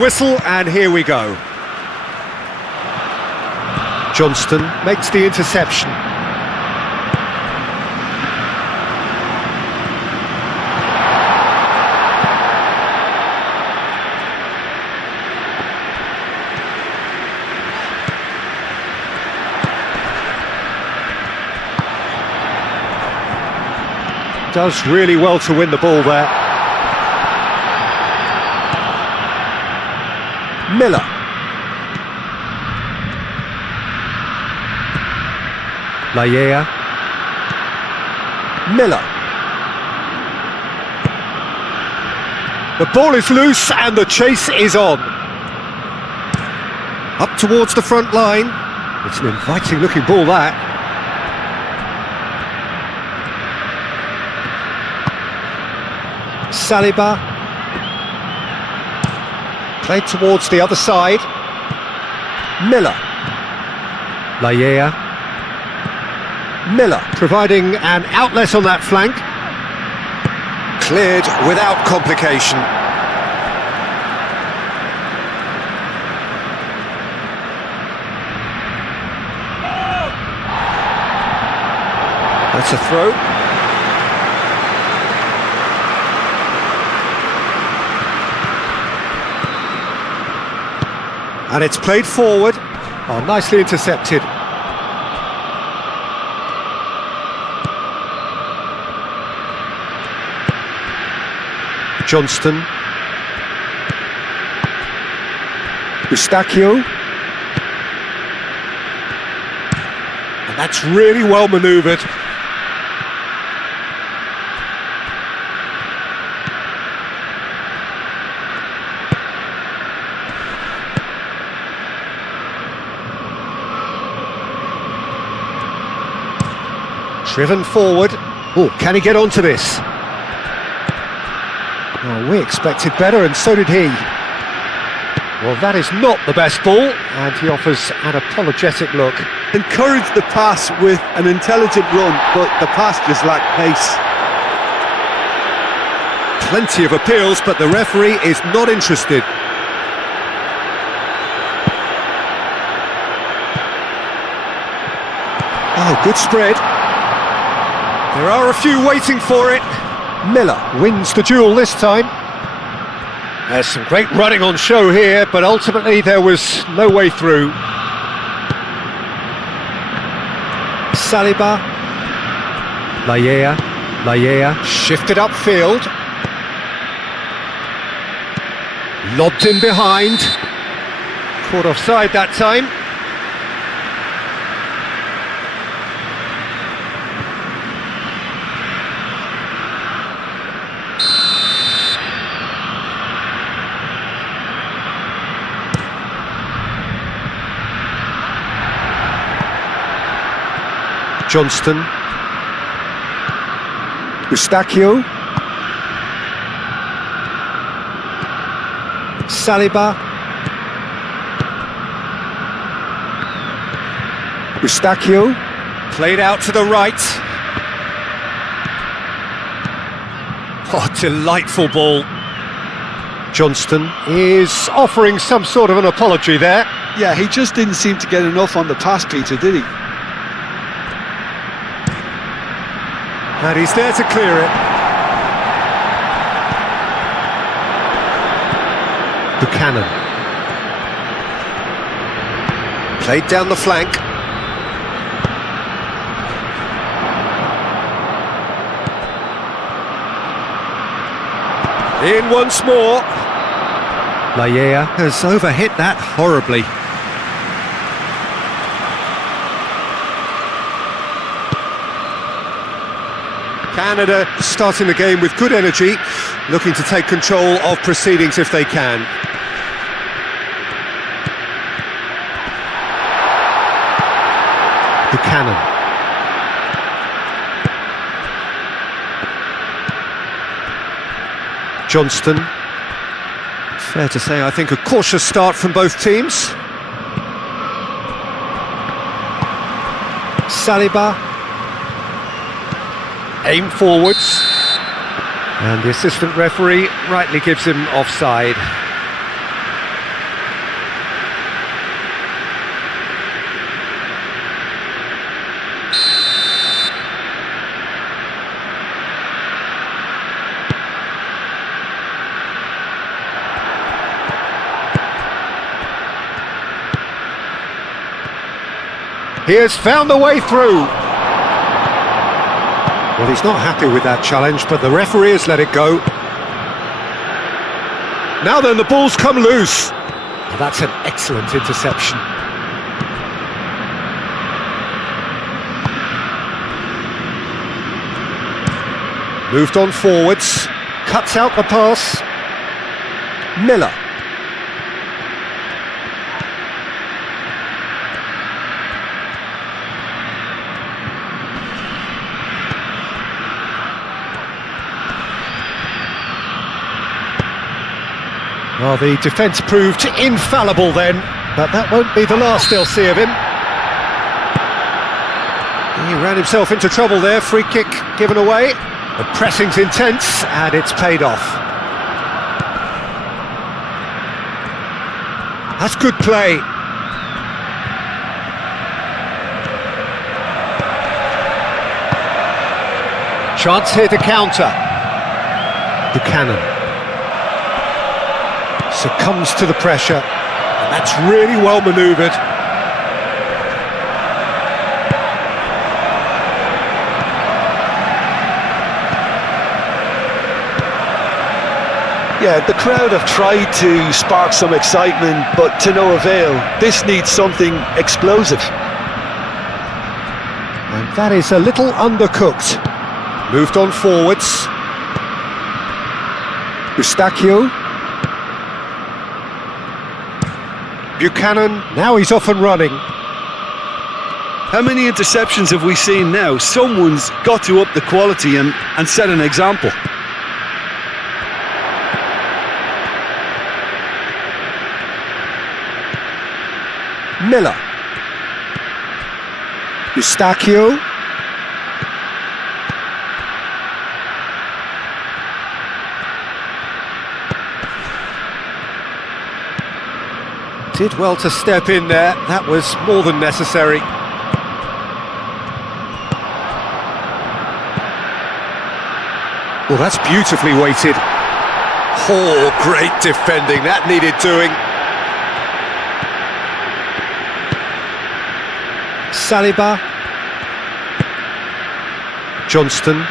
Whistle, and here we go. Johnston makes the interception. Does really well to win the ball there. Miller. Laiea. Miller. The ball is loose and the chase is on. Up towards the front line. It's an inviting looking ball, that. Saliba. Played towards the other side. Miller. Laiea. Miller providing an outlet on that flank. Cleared without complication. That's a throw. And it's played forward. Oh, nicely intercepted. Johnston. Eustachio. And that's really well manoeuvred. Driven forward. Oh, can he get onto this? Oh, we expected better, and so did he. Well, that is not the best ball, and he offers an apologetic look. Encouraged the pass with an intelligent run, but the pass just lacked pace. Plenty of appeals, but the referee is not interested. Oh, good spread. There are a few waiting for it. Miller wins the duel this time. There's some great running on show here, but ultimately there was no way through. Saliba. Laiea shifted upfield. Lobbed in behind. Caught offside that time. Johnston. Eustachio. Saliba. Eustachio. Played out to the right. Oh, delightful ball. Johnston is offering some sort of an apology there. Yeah, he just didn't seem to get enough on the pass, Peter, did he? And he's there to clear it. Buchanan. Played down the flank. In once more. Laiea has overhit that horribly. Canada starting the game with good energy, looking to take control of proceedings if they can. Buchanan. Johnston. Fair to say, I think, a cautious start from both teams. Saliba. Aim forwards. And the assistant referee rightly gives him offside. He has found the way through. Well, he's not happy with that challenge, but the referee has let it go. Now then, the ball's come loose. Well, that's an excellent interception. Moved on forwards, cuts out the pass. Miller. Well, the defence proved infallible then, but that won't be the last they'll see of him. He ran himself into trouble there, free kick given away. The pressing's intense, and it's paid off. That's good play. Chance here to counter. Buchanan succumbs to the pressure, and that's really well manoeuvred. Yeah, the crowd have tried to spark some excitement, but to no avail. This needs something explosive. And that is a little undercooked. Moved on forwards. Eustachio. Buchanan, now he's off and running. How many interceptions have we seen now? Someone's got to up the quality and set an example. Miller. Eustachio. Did well to step in there, that was more than necessary. Well, that's beautifully weighted. Oh, great defending, that needed doing. Saliba. Johnston.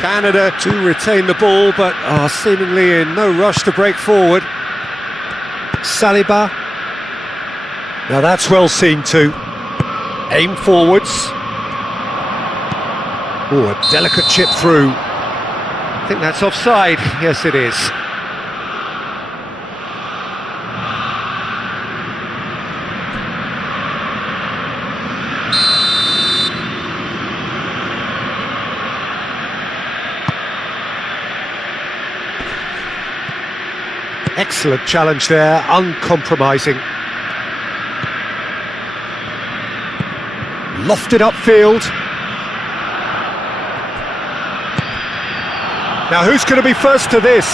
Canada to retain the ball, but are seemingly in no rush to break forward. Saliba. Now that's well seen too. Aim forwards. Oh, a delicate chip through. I think that's offside. Yes, it is. Excellent challenge there, uncompromising. Lofted upfield. Now who's going to be first to this?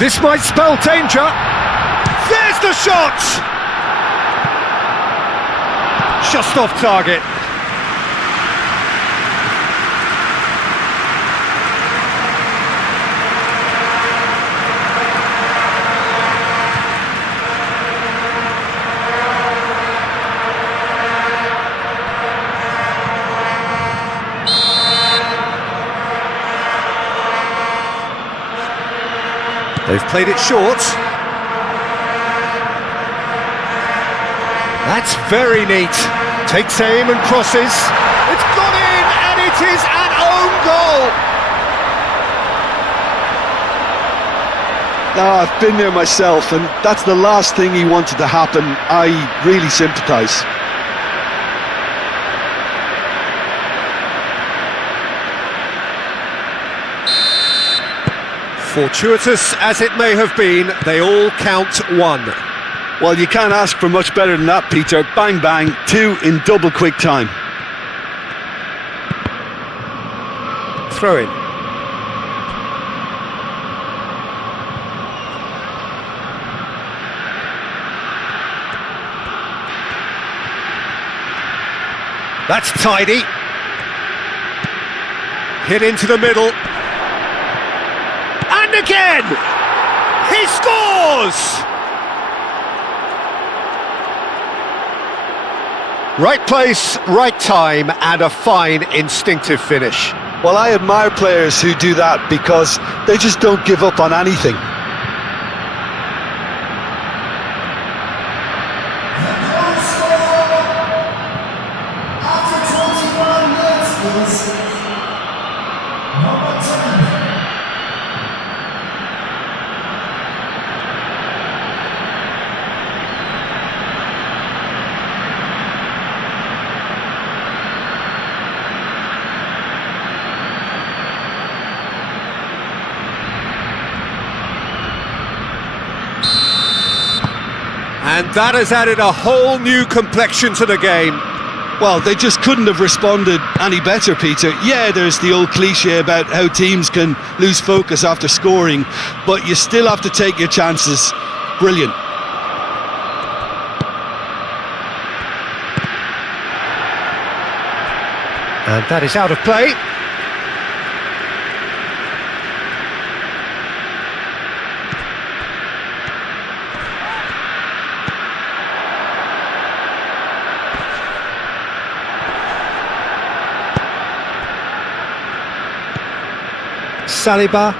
This might spell danger. There's the shot! Just off target. They've played it short. That's very neat. Takes aim and crosses. It's gone in, and it is an own goal. Now, I've been there myself, and that's the last thing he wanted to happen. I really sympathise. Fortuitous as it may have been, they all count one. Well, you can't ask for much better than that, Peter. Bang, bang, two in double quick time. Throw in. That's tidy. Hit into the middle. And again! He scores! Right place, right time, and a fine instinctive finish. Well, I admire players who do that because they just don't give up on anything. And that has added a whole new complexion to the game. Well, they just couldn't have responded any better, Peter. Yeah, there's the old cliche about how teams can lose focus after scoring, but you still have to take your chances. Brilliant. And that is out of play. Saliba.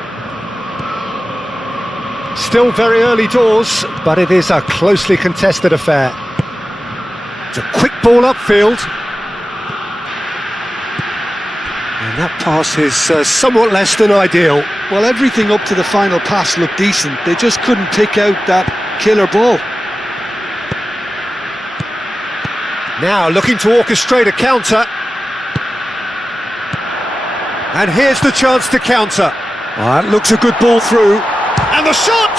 Still very early doors, but it is a closely contested affair. It's a quick ball upfield. And that pass is somewhat less than ideal. Well, everything up to the final pass looked decent. They just couldn't pick out that killer ball. Now looking to orchestrate a counter. And here's the chance to counter. That looks a good ball through. And the shot!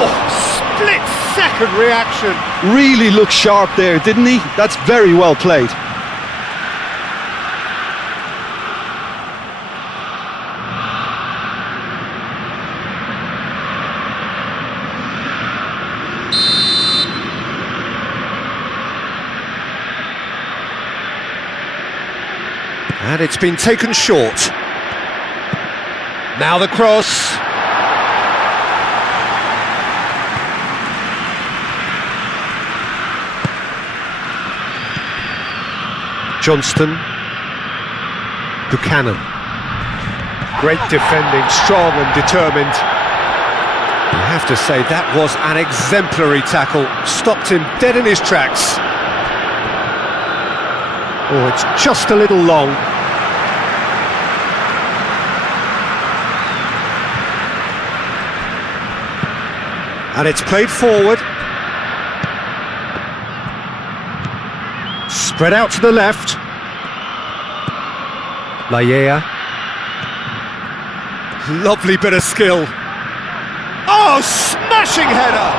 Oh, split-second reaction. Really looked sharp there, didn't he? That's very well played. And it's been taken short. Now the cross. Johnston. Buchanan. Great defending, strong and determined. You have to say that was an exemplary tackle. Stopped him dead in his tracks. Oh, it's just a little long. And it's played forward. Spread out to the left. Laiea. Lovely bit of skill. Oh, smashing header!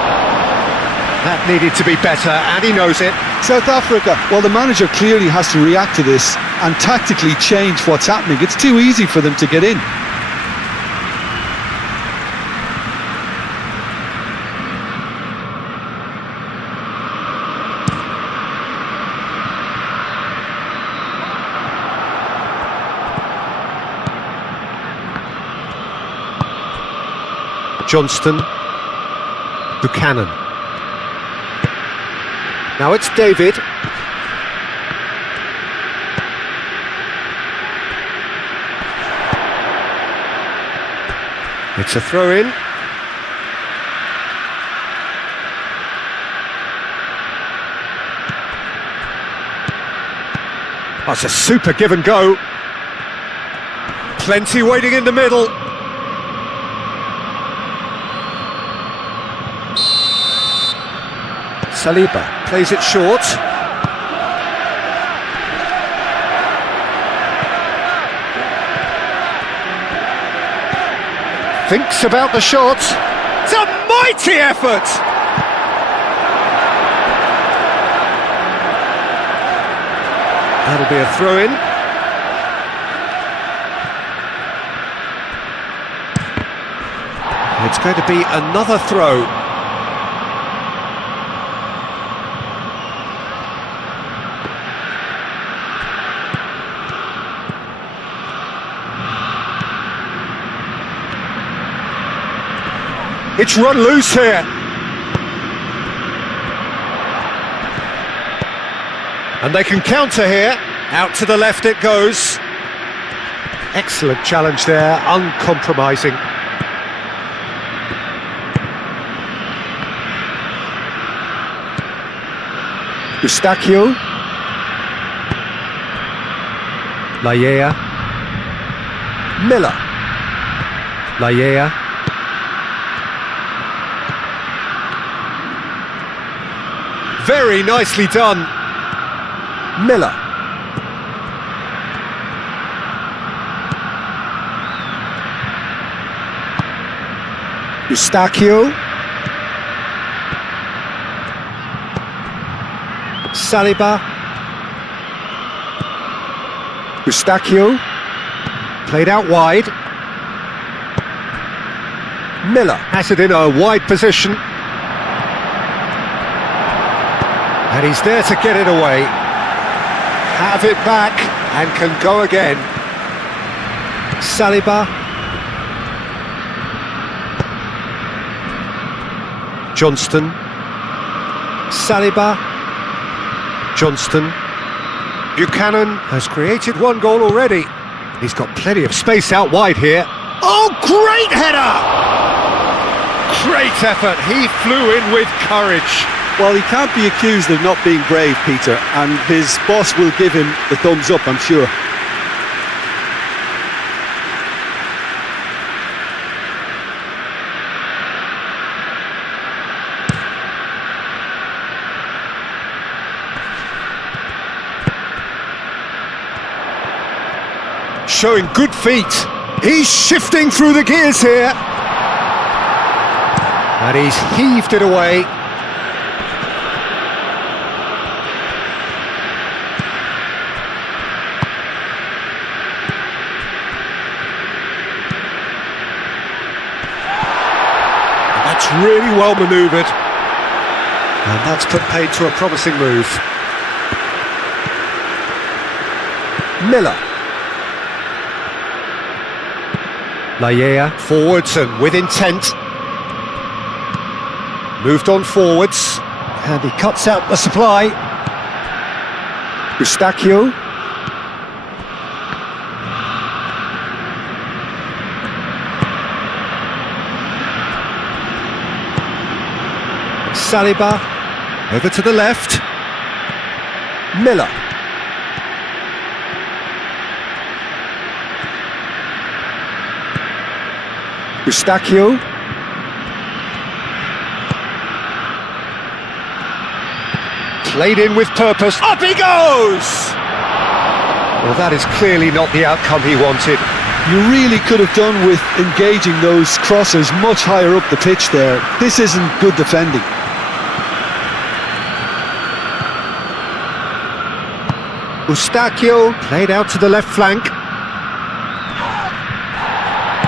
That needed to be better, and he knows it. South Africa, well, the manager clearly has to react to this and tactically change what's happening. It's too easy for them to get in. Johnston. Buchanan. Now it's David. It's a throw-in. That's a super give and go. Plenty waiting in the middle. Saliba plays it short. Thinks about the shot. It's a mighty effort! That'll be a throw-in. It's going to be another throw. It's run loose here. And they can counter here. Out to the left it goes. Excellent challenge there, uncompromising. Eustachio. Laiea. Miller. Laiea. Very nicely done. Miller. Eustachio. Saliba. Eustachio. Played out wide. Miller has it in a wide position. And he's there to get it away. Have it back and can go again. Saliba. Johnston. Saliba. Johnston. Buchanan has created one goal already. He's got plenty of space out wide here. Oh, great header! Great effort. He flew in with courage. Well, he can't be accused of not being brave, Peter, and his boss will give him the thumbs up, I'm sure. Showing good feet. He's shifting through the gears here. And he's heaved it away. That's really well manoeuvred. And that's put paid to a promising move. Miller. Laiea forwards and with intent. Moved on forwards. And he cuts out the supply. Eustachio. Saliba, over to the left. Miller. Eustachio. Played in with purpose. Up he goes! Well, that is clearly not the outcome he wanted. You really could have done with engaging those crossers much higher up the pitch there. This isn't good defending. Eustachio played out to the left flank.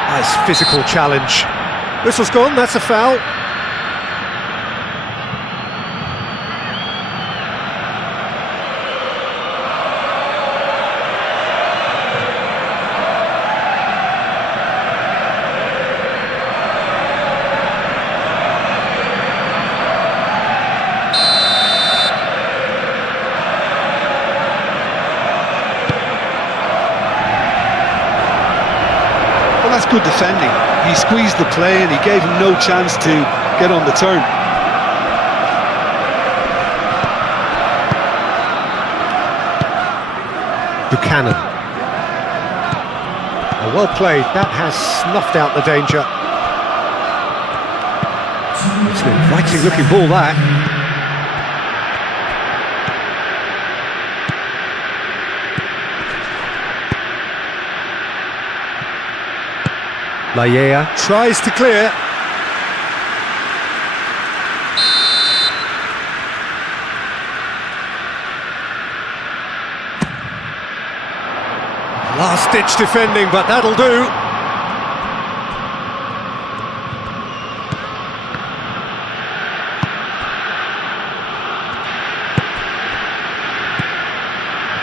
Nice physical challenge. Whistle's gone, that's a foul. That's good defending. He squeezed the play and he gave him no chance to get on the turn. Buchanan. Oh, well played. That has snuffed out the danger. It's an inviting looking ball, that. Laiea tries to clear. Last-ditch defending, but that'll do.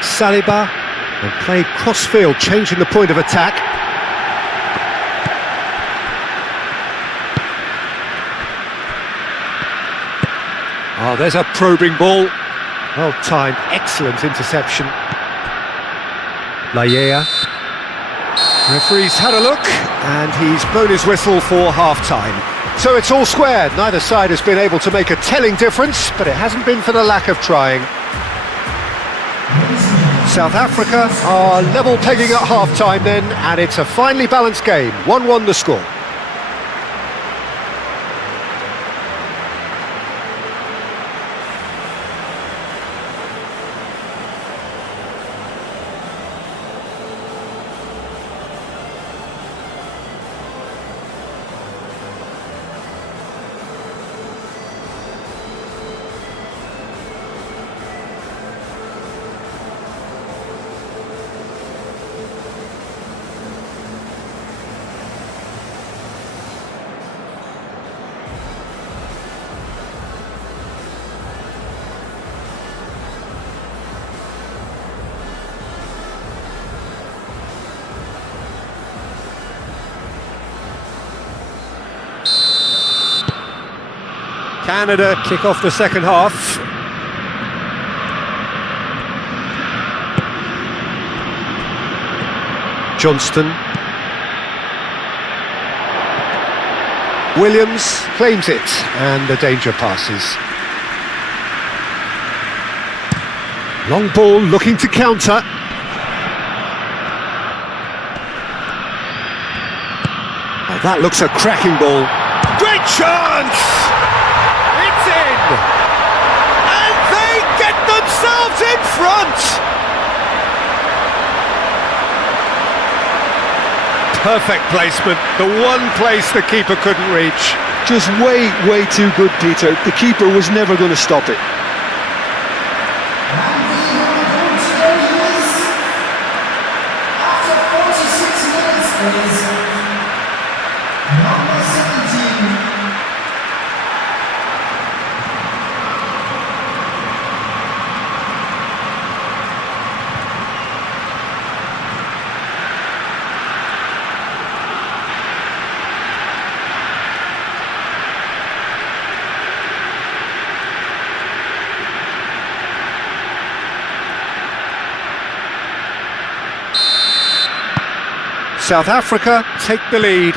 Saliba, and played cross-field, changing the point of attack. Oh, there's a probing ball. Well timed, excellent interception. Laya. Referee's had a look, and he's blown his whistle for half-time. So it's all squared. Neither side has been able to make a telling difference, but it hasn't been for the lack of trying. South Africa are level pegging at half-time then, and it's a finely balanced game. 1-1 the score. Canada kick off the second half. Johnston. Williams claims it, and the danger passes. Long ball looking to counter. Oh, that looks a cracking ball. Great chance! And they get themselves in front! Perfect placement, the one place the keeper couldn't reach. Just way too good, Peter. The keeper was never going to stop it. After 46 minutes, please. Number 17. South Africa take the lead.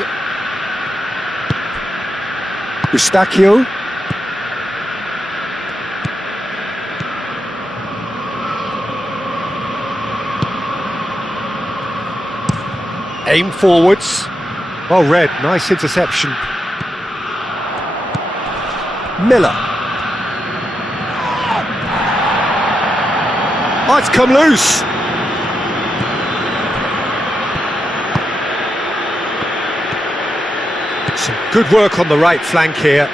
Eustachio. Aim forwards. Well read, nice interception. Miller. Oh, it's come loose. Some good work on the right flank here.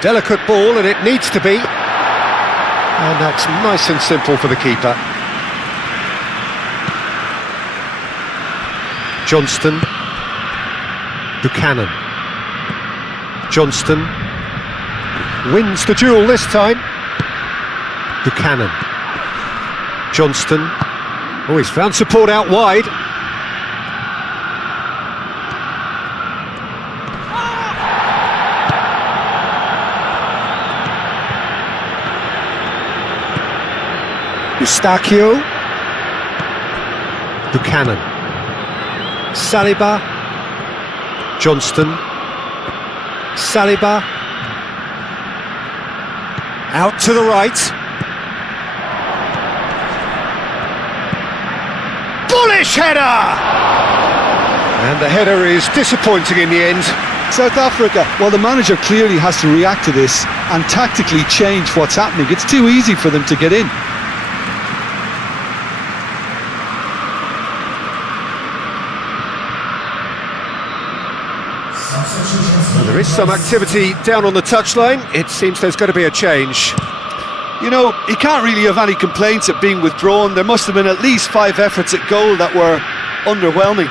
Delicate ball, and it needs to be. And that's nice and simple for the keeper. Johnston. Buchanan. Johnston. Wins the duel this time. Buchanan. Johnston. Oh, he's found support out wide. Eustachio. Buchanan. Saliba. Johnston. Saliba. Out to the right. Bullish header! And the header is disappointing in the end. South Africa, well, the manager clearly has to react to this and tactically change what's happening. It's too easy for them to get in. There is some activity down on the touchline. It seems there's got to be a change. You know, he can't really have any complaints at being withdrawn. There must have been at least 5 efforts at goal that were underwhelming.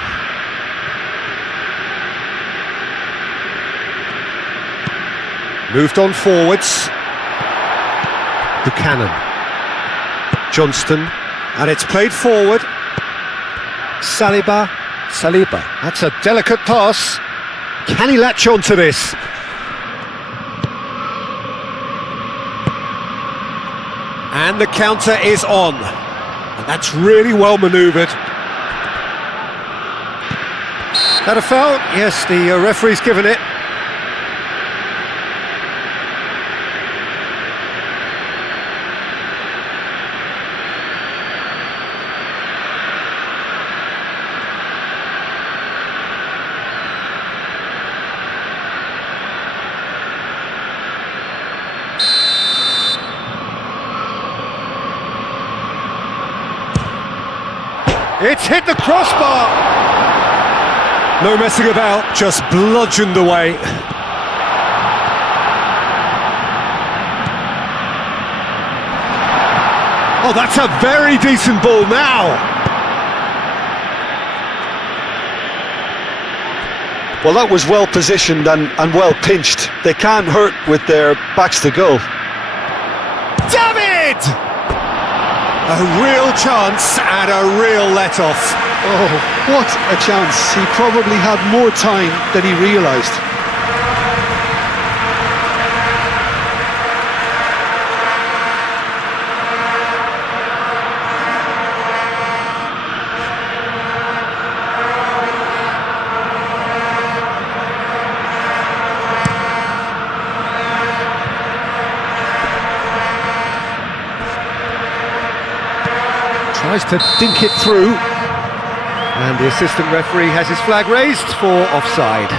Moved on forwards. Buchanan. Johnston. And it's played forward. Saliba. That's a delicate pass. Can he latch on to this? And the counter is on. And that's really well manoeuvred. That a foul? Yes, the referee's given it. It's hit the crossbar! No messing about, just bludgeoned away. Oh, that's a very decent ball now! Well, that was well positioned and well pinched. They can't hurt with their backs to goal. David! A real chance and a real let-off. Oh, what a chance. He probably had more time than he realised. Tries to dink it through, and the assistant referee has his flag raised for offside.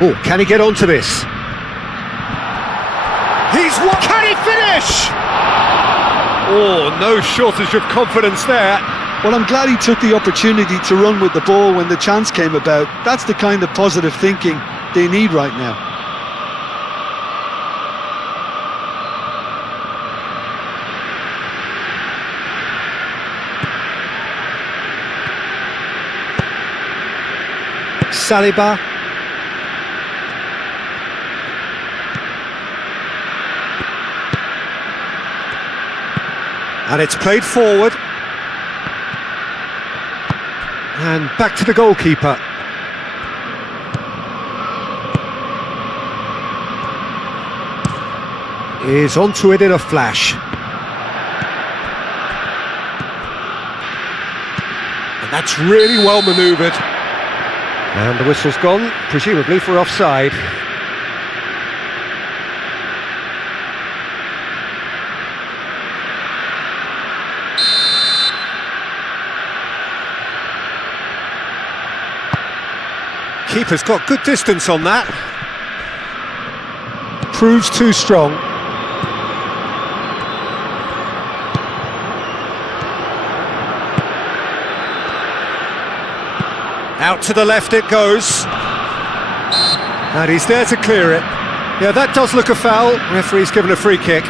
Oh, can he get onto this? Can he finish? Oh, no shortage of confidence there. Well, I'm glad he took the opportunity to run with the ball when the chance came about. That's the kind of positive thinking they need right now. Saliba. And it's played forward. And back to the goalkeeper. Is onto it in a flash. And that's really well manoeuvred. And the whistle's gone, presumably for offside. Keeper's got good distance on that. Proves too strong. Out to the left it goes. And he's there to clear it. Yeah, that does look a foul. Referee's given a free kick.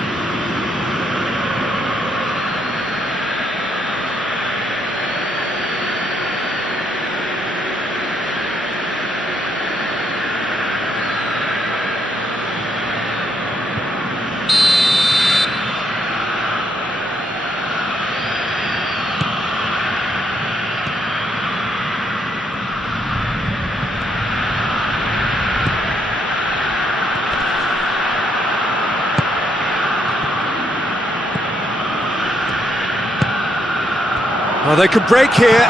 Oh, they could break here.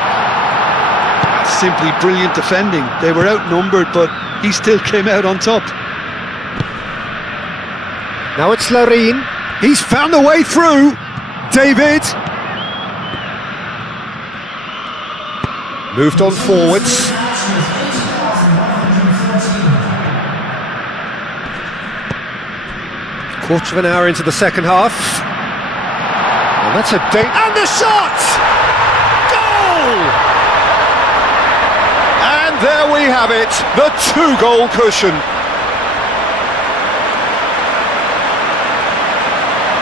Simply brilliant defending. They were outnumbered, but he still came out on top. Now it's Larin. He's found a way through. David. Moved on forwards. Quarter of an hour into the second half. And that's a date. And the shot! And there we have it, the two-goal cushion.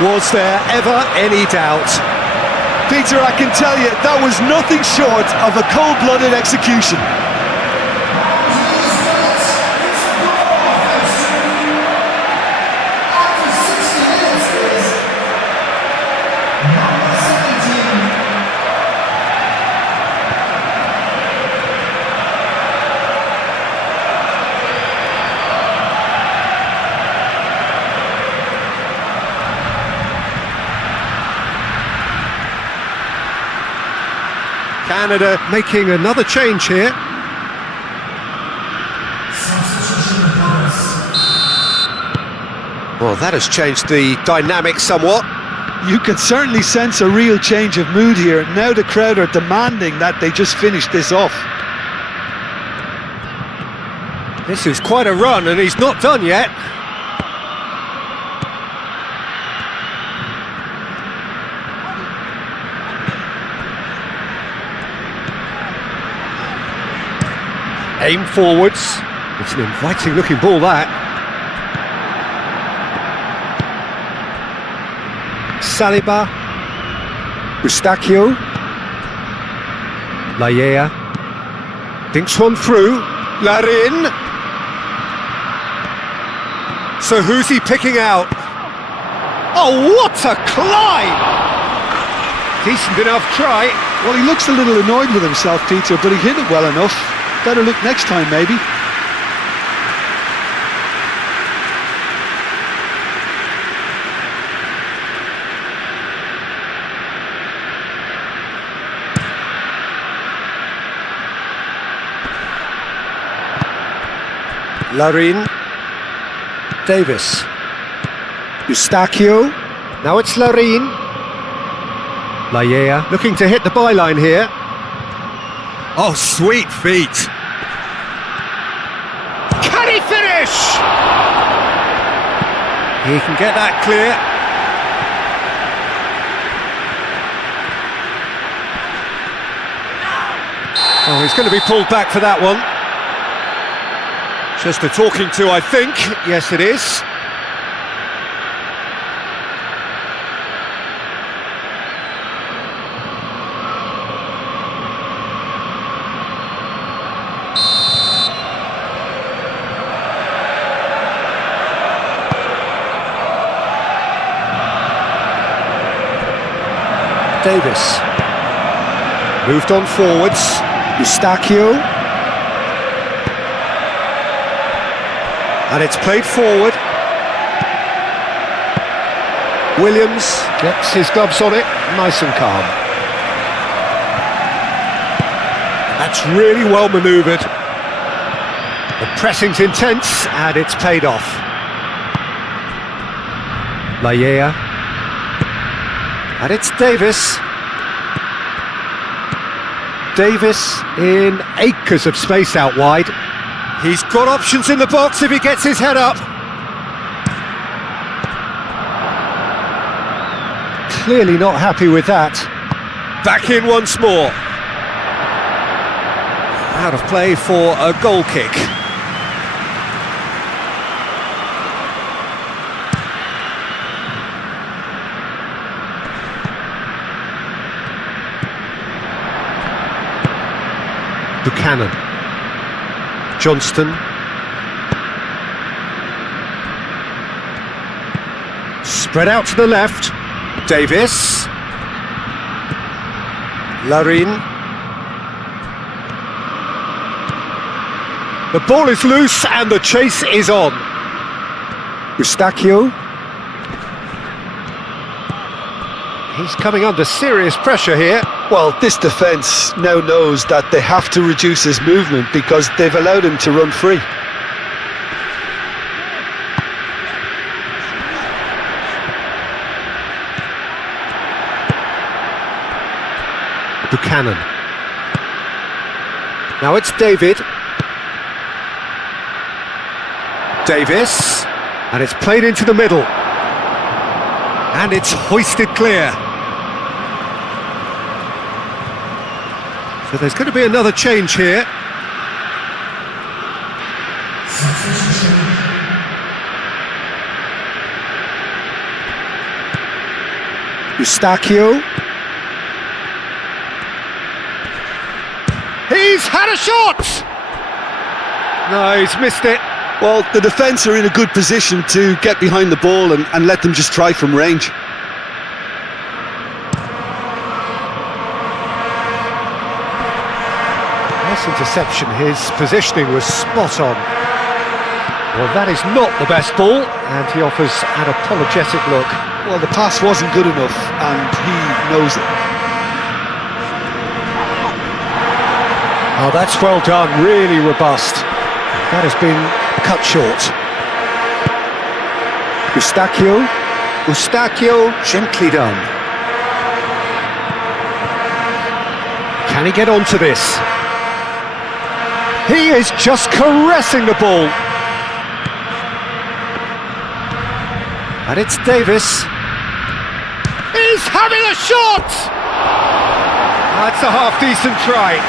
Was there ever any doubt? Peter, I can tell you, that was nothing short of a cold-blooded execution. Canada making another change here. Substitution bonus. Well, that has changed the dynamic somewhat. You can certainly sense a real change of mood here. Now the crowd are demanding that they just finish this off. This is quite a run, and he's not done yet. Aim forwards. It's an inviting looking ball, that. Saliba. Eustachio. Lallea. Dinks one through. Larin. So who's he picking out? Oh, what a climb! Decent enough try. Well, he looks a little annoyed with himself, Peter, but he hit it well enough. Better look next time, maybe. Larin. Davis. Eustachio. Now it's Larin. Lallea looking to hit the byline here. Oh, sweet feet. Can he finish? He can get that clear. Oh, he's going to be pulled back for that one. Just a talking to, I think. Yes, it is. Davis. Moved on forwards. Eustachio. And it's played forward. Williams gets his gloves on it, nice and calm. That's really well manoeuvred. The pressing's intense, and it's paid off. Lallea. And it's Davis. Davis in acres of space out wide. He's got options in the box if he gets his head up. Clearly not happy with that. Back in once more. Out of play for a goal kick. Buchanan. Johnston. Spread out to the left. Davis. Larin. The ball is loose and the chase is on. Eustachio. He's coming under serious pressure here. Well, this defence now knows that they have to reduce his movement because they've allowed him to run free. Buchanan. Now it's David. Davis. And it's played into the middle. And it's hoisted clear. So there's going to be another change here. Substitution. Eustachio. He's had a shot! No, he's missed it. Well, the defence are in a good position to get behind the ball and let them just try from range. Nice interception, his positioning was spot on. Well, that is not the best ball, and he offers an apologetic look. Well, the pass wasn't good enough, and he knows it. Oh, that's well done, really robust. That has been cut short. Eustachio, gently done. Can he get onto this? He is just caressing the ball. And it's Davis. He's having a shot! That's a half-decent try.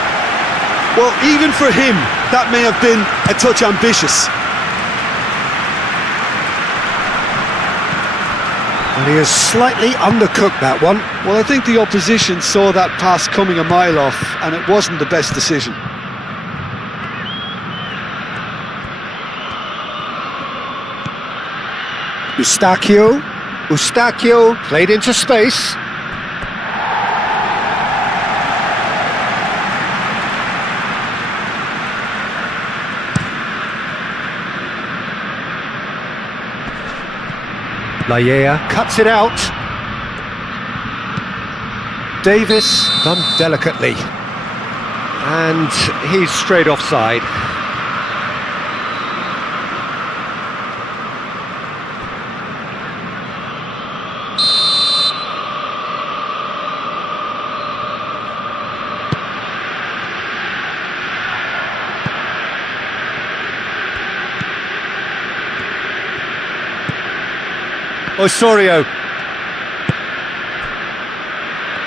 Well, even for him, that may have been a touch ambitious. And he has slightly undercooked that one. Well, I think the opposition saw that pass coming a mile off, and it wasn't the best decision. Eustachio played into space. Laya cuts it out. Davis done delicately. And he's straight offside. Osorio.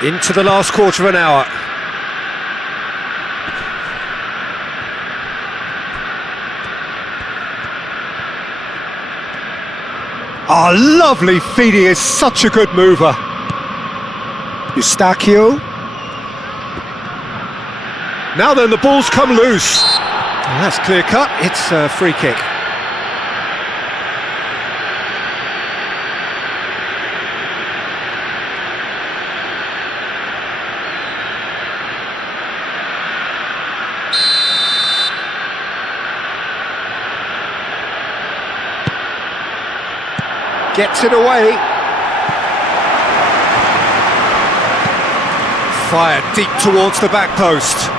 Into the last quarter of an hour. Oh, lovely feed, he is such a good mover. Eustachio. Now then, the ball's come loose. And that's clear cut, it's a free kick. Gets it away. Fired deep towards the back post.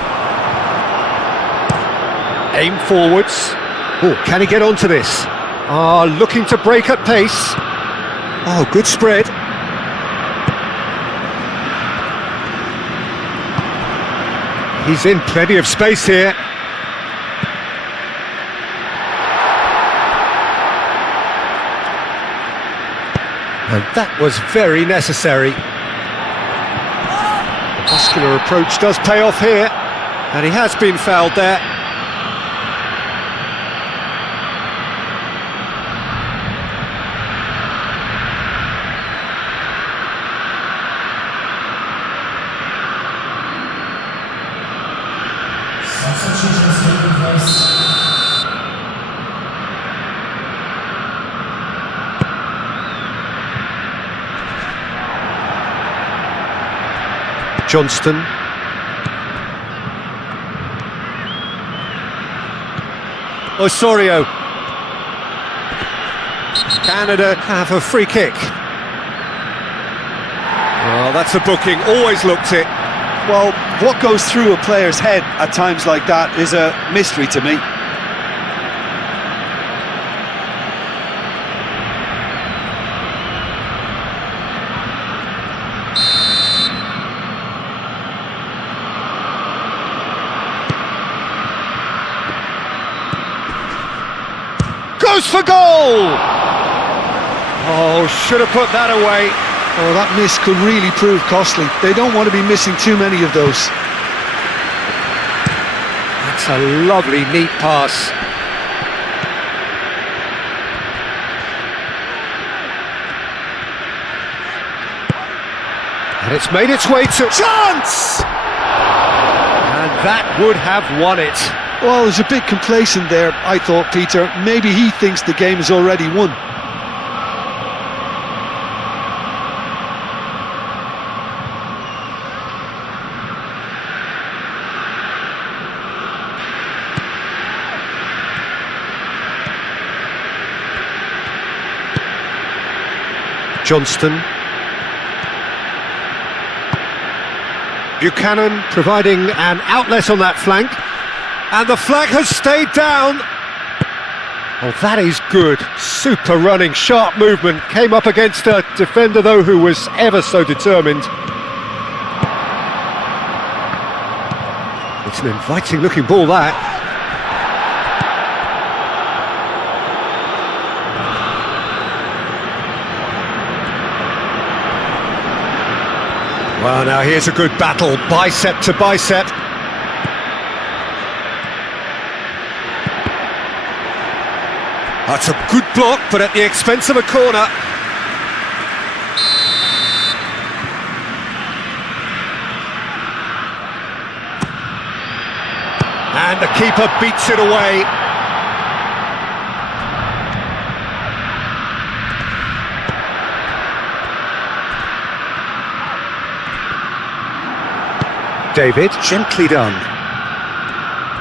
Aim forwards. Oh, can he get onto this? Ah, looking to break at pace. Oh, good spread. He's in plenty of space here. And that was very necessary. The muscular approach does pay off here, and he has been fouled there. Substitution is taking place. Johnston. Osorio. Canada have a free kick. Oh, that's a booking, always looked it. Well, what goes through a player's head at times like that is a mystery to me. Goes for goal! Oh, should have put that away. Oh, that miss could really prove costly. They don't want to be missing too many of those. That's a lovely, neat pass. And it's made its way to... Chance! And that would have won it. Well, there's a bit complacent there, I thought, Peter. Maybe he thinks the game is already won. Johnston. Buchanan providing an outlet on that flank. And the flag has stayed down. Oh, that is good. Super running, sharp movement. Came up against a defender, though, who was ever so determined. It's an inviting looking ball, that. Well, now here's a good battle, bicep to bicep. That's a good block, but at the expense of a corner. And the keeper beats it away. David, gently done.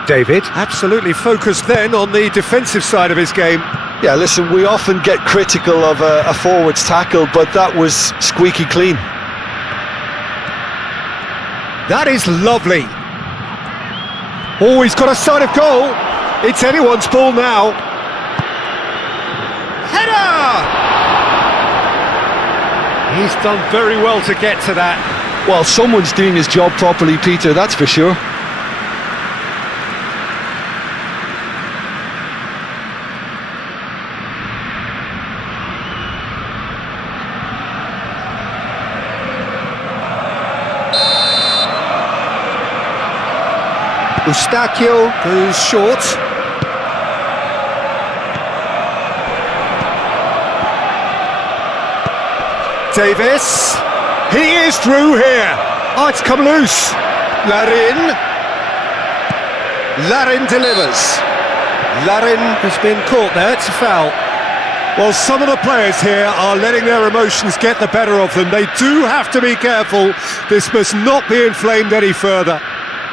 David, absolutely focused then on the defensive side of his game. Yeah, listen, we often get critical of a forward's tackle, but that was squeaky clean. That is lovely. Oh, he's got a sight of goal. It's anyone's ball now. Header! He's done very well to get to that. Well, someone's doing his job properly, Peter, that's for sure. Eustachio goes short. Davis. He is through here. Oh, it's come loose. Larin delivers. Larin has been caught there. It's a foul. Well, some of the players here are letting their emotions get the better of them. They do have to be careful. This must not be inflamed any further.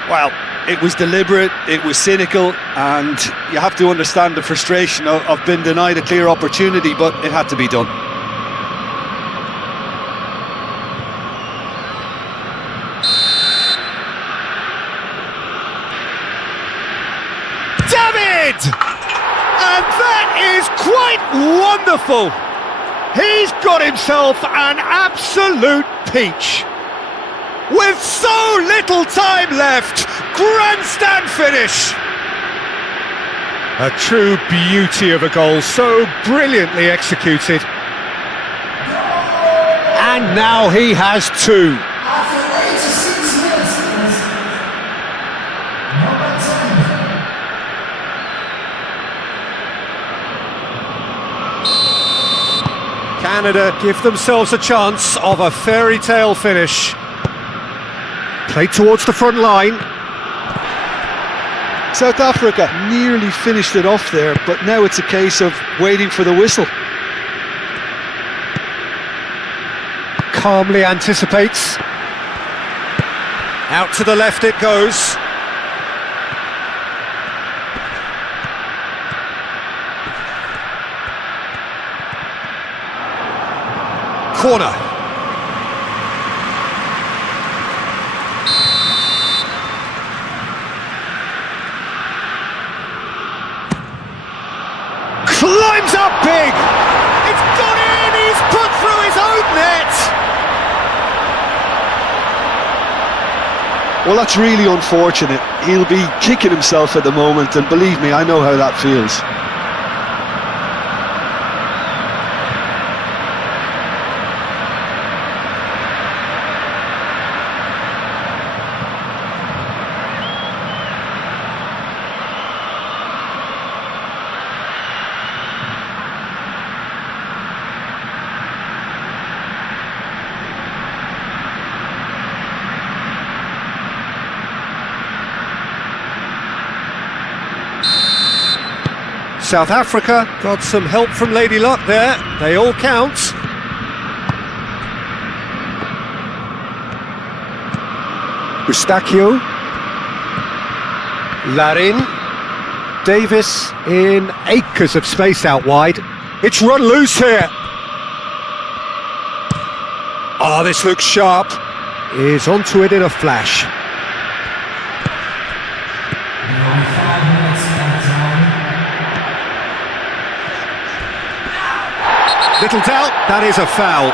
Well, it was deliberate, it was cynical, and you have to understand the frustration of being denied a clear opportunity, but it had to be done. David! And that is quite wonderful! He's got himself an absolute peach. With so little time left, grandstand finish! A true beauty of a goal, so brilliantly executed. And now he has two. After 86 minutes, number 10. Canada give themselves a chance of a fairy tale finish. Played towards the front line. South Africa nearly finished it off there, but now it's a case of waiting for the whistle. Calmly anticipates. Out to the left it goes. Corner. Climbs up big! It's gone in! He's put through his own net! Well, that's really unfortunate. He'll be kicking himself at the moment, and believe me, I know how that feels. South Africa got some help from Lady Luck there. They all count. Eustachio. Larin. Davis in acres of space out wide. It's run loose here. Oh, this looks sharp. Is onto it in a flash. Number 5. Little doubt, that is a foul.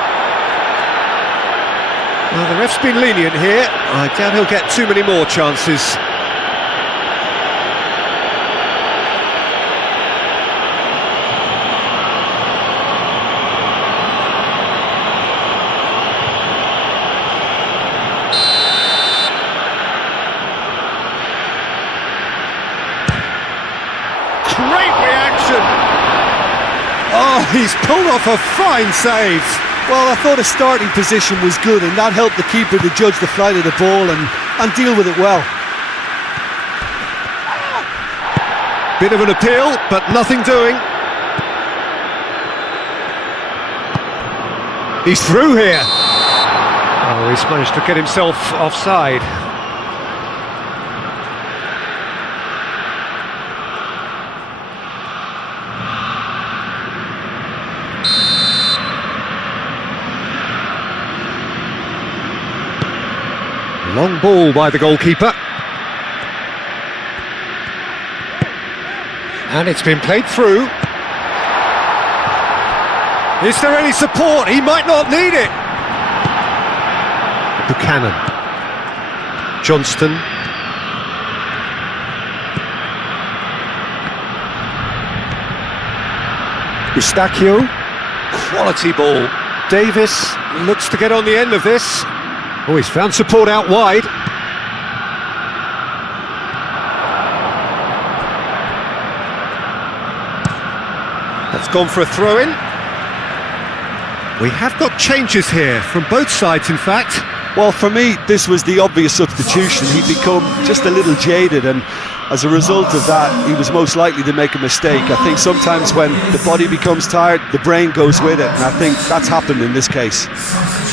Well, the ref's been lenient here. I doubt he'll get too many more chances. Great reaction! Oh, he's pulled off a fine save. Well, I thought his starting position was good, and that helped the keeper to judge the flight of the ball and deal with it well. Bit of an appeal, but nothing doing. He's through here. Oh, he's managed to get himself offside. Long ball by the goalkeeper. And it's been played through. Is there any support? He might not need it. Buchanan. Johnston. Eustachio. Quality ball. Davis looks to get on the end of this. Oh, he's found support out wide. That's gone for a throw-in. We have got changes here, from both sides in fact. Well, for me, this was the obvious substitution. He'd become just a little jaded, and as a result of that, he was most likely to make a mistake. I think sometimes when the body becomes tired, the brain goes with it, and I think that's happened in this case.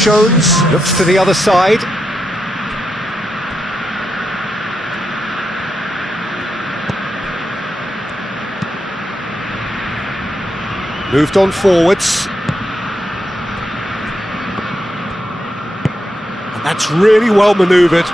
Jones looks to the other side. Moved on forwards. And that's really well manoeuvred.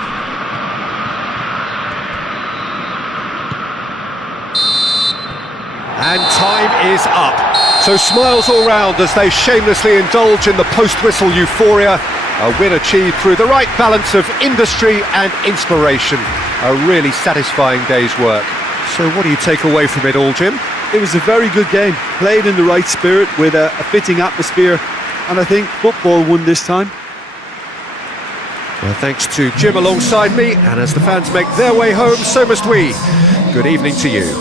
And time is up. So smiles all round as they shamelessly indulge in the post-whistle euphoria. A win achieved through the right balance of industry and inspiration. A really satisfying day's work. So what do you take away from it all, Jim? It was a very good game, played in the right spirit with a fitting atmosphere, and I think football won this time. Well, thanks to Jim alongside me, and as the fans make their way home, so must we. Good evening to you.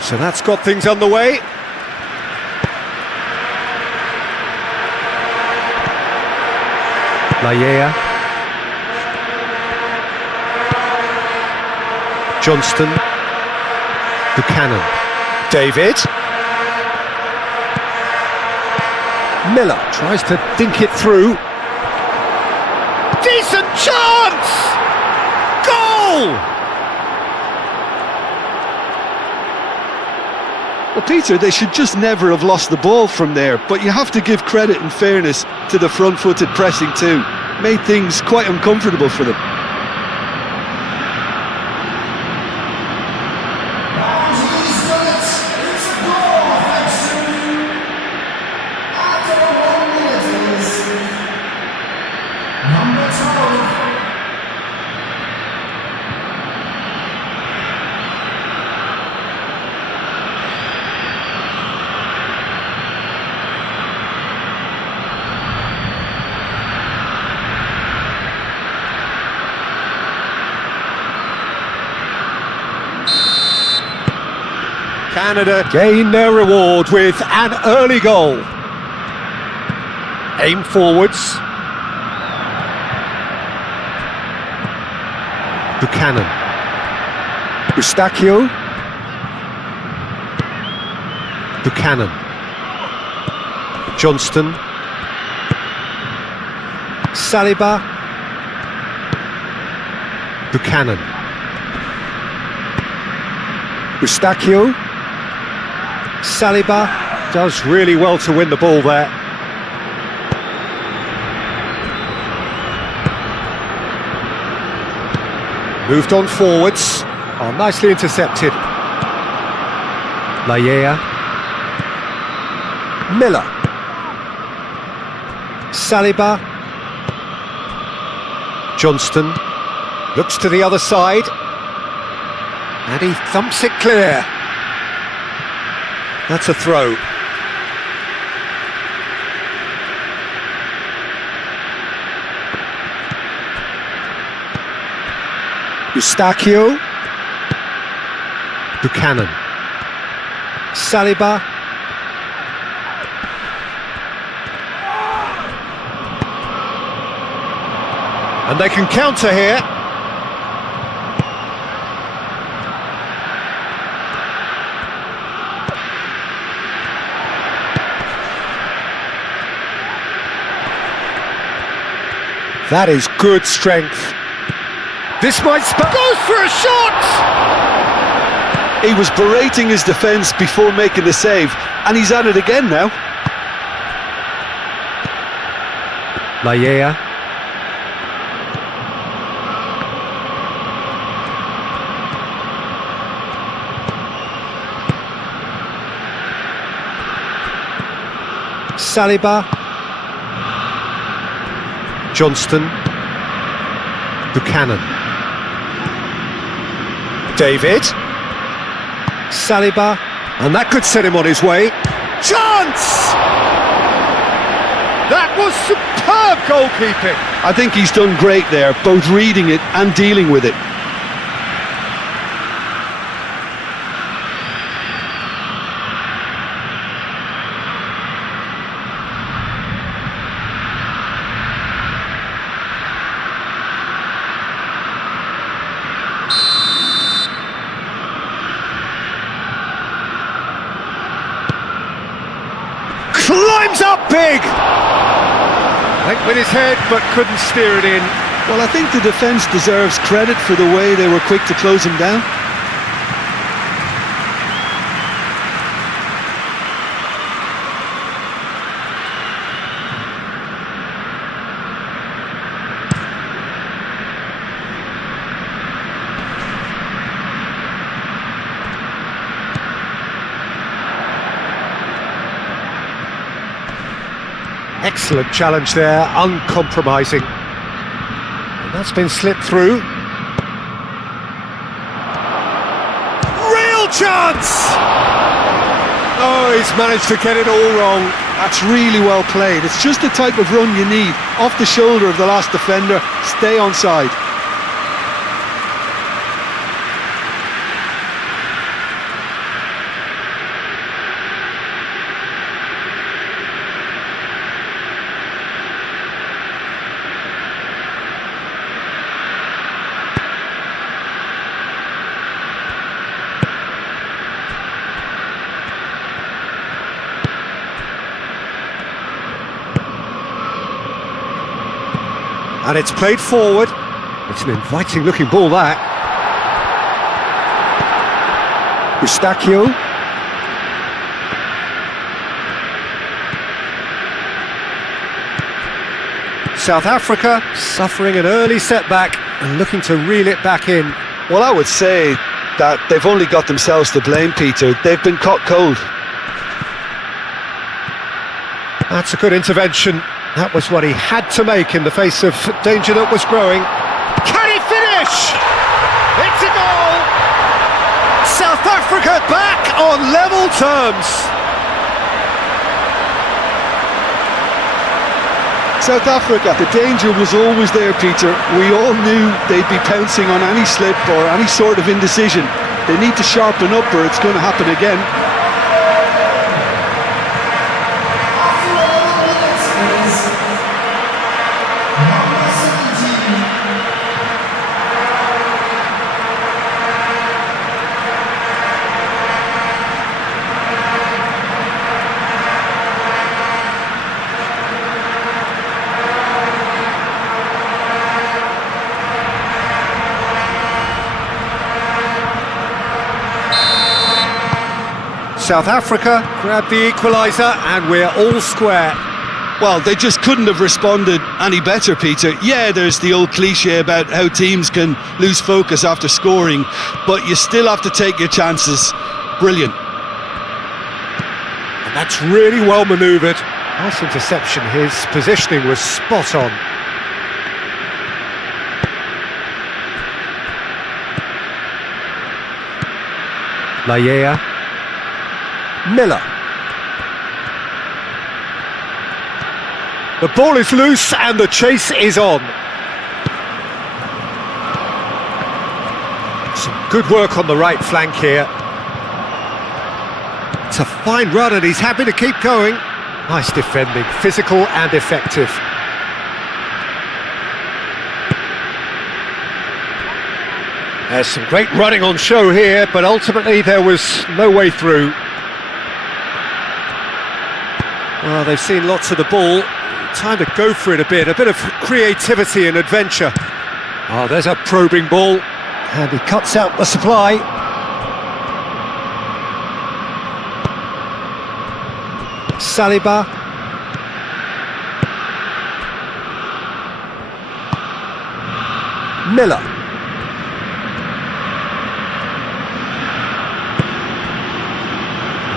So that's got things underway. Laya. Johnston. Buchanan. David. Miller tries to dink it through. Decent chance! Goal! Well, Peter, they should just never have lost the ball from there, but you have to give credit and fairness to the front-footed pressing too. Made things quite uncomfortable for them. Canada gain their reward with an early goal. Aim forwards. Buchanan. Eustachio. Buchanan. Johnston. Saliba. Buchanan. Eustachio. Saliba does really well to win the ball there. Moved on forwards. Oh, nicely intercepted. Laya. Miller. Saliba. Johnston. Looks to the other side. And he thumps it clear. That's a throw. Eustachio. Buchanan. Saliba. And they can counter here. That is good strength. This might goes for a shot! He was berating his defence before making the save, and he's at it again now. Laya. Saliba. Johnston. Buchanan. David. Saliba. And that could set him on his way. Chance! That was superb goalkeeping. I think he's done great there, both reading it and dealing with it. Climbs up big! Went with his head but couldn't steer it in. Well, I think the defence deserves credit for the way they were quick to close him down. Excellent challenge there, uncompromising. And that's been slipped through. Real chance! Oh, he's managed to get it all wrong. That's really well played. It's just the type of run you need. Off the shoulder of the last defender, stay onside. And it's played forward. It's an inviting looking ball, that. Eustachio. South Africa suffering an early setback and looking to reel it back in. Well, I would say that they've only got themselves to blame, Peter. They've been caught cold. That's a good intervention. That was what he had to make in the face of danger that was growing. Can he finish? It's a goal! South Africa back on level terms. South Africa, the danger was always there, Peter. We all knew they'd be pouncing on any slip or any sort of indecision. They need to sharpen up or it's going to happen again. South Africa grabbed the equaliser and we're all square. Well, they just couldn't have responded any better, Peter. Yeah, there's the old cliche about how teams can lose focus after scoring, but you still have to take your chances. Brilliant. And that's really well manoeuvred. Nice interception, his positioning was spot on. Laya. Miller. The ball is loose and the chase is on. Some good work on the right flank here. It's a fine run and he's happy to keep going. Nice defending, physical and effective. There's some great running on show here, but ultimately there was no way through. Well, they've seen lots of the ball. Time to go for it a bit of creativity and adventure. Oh, there's a probing ball. And he cuts out the supply. Saliba. Miller.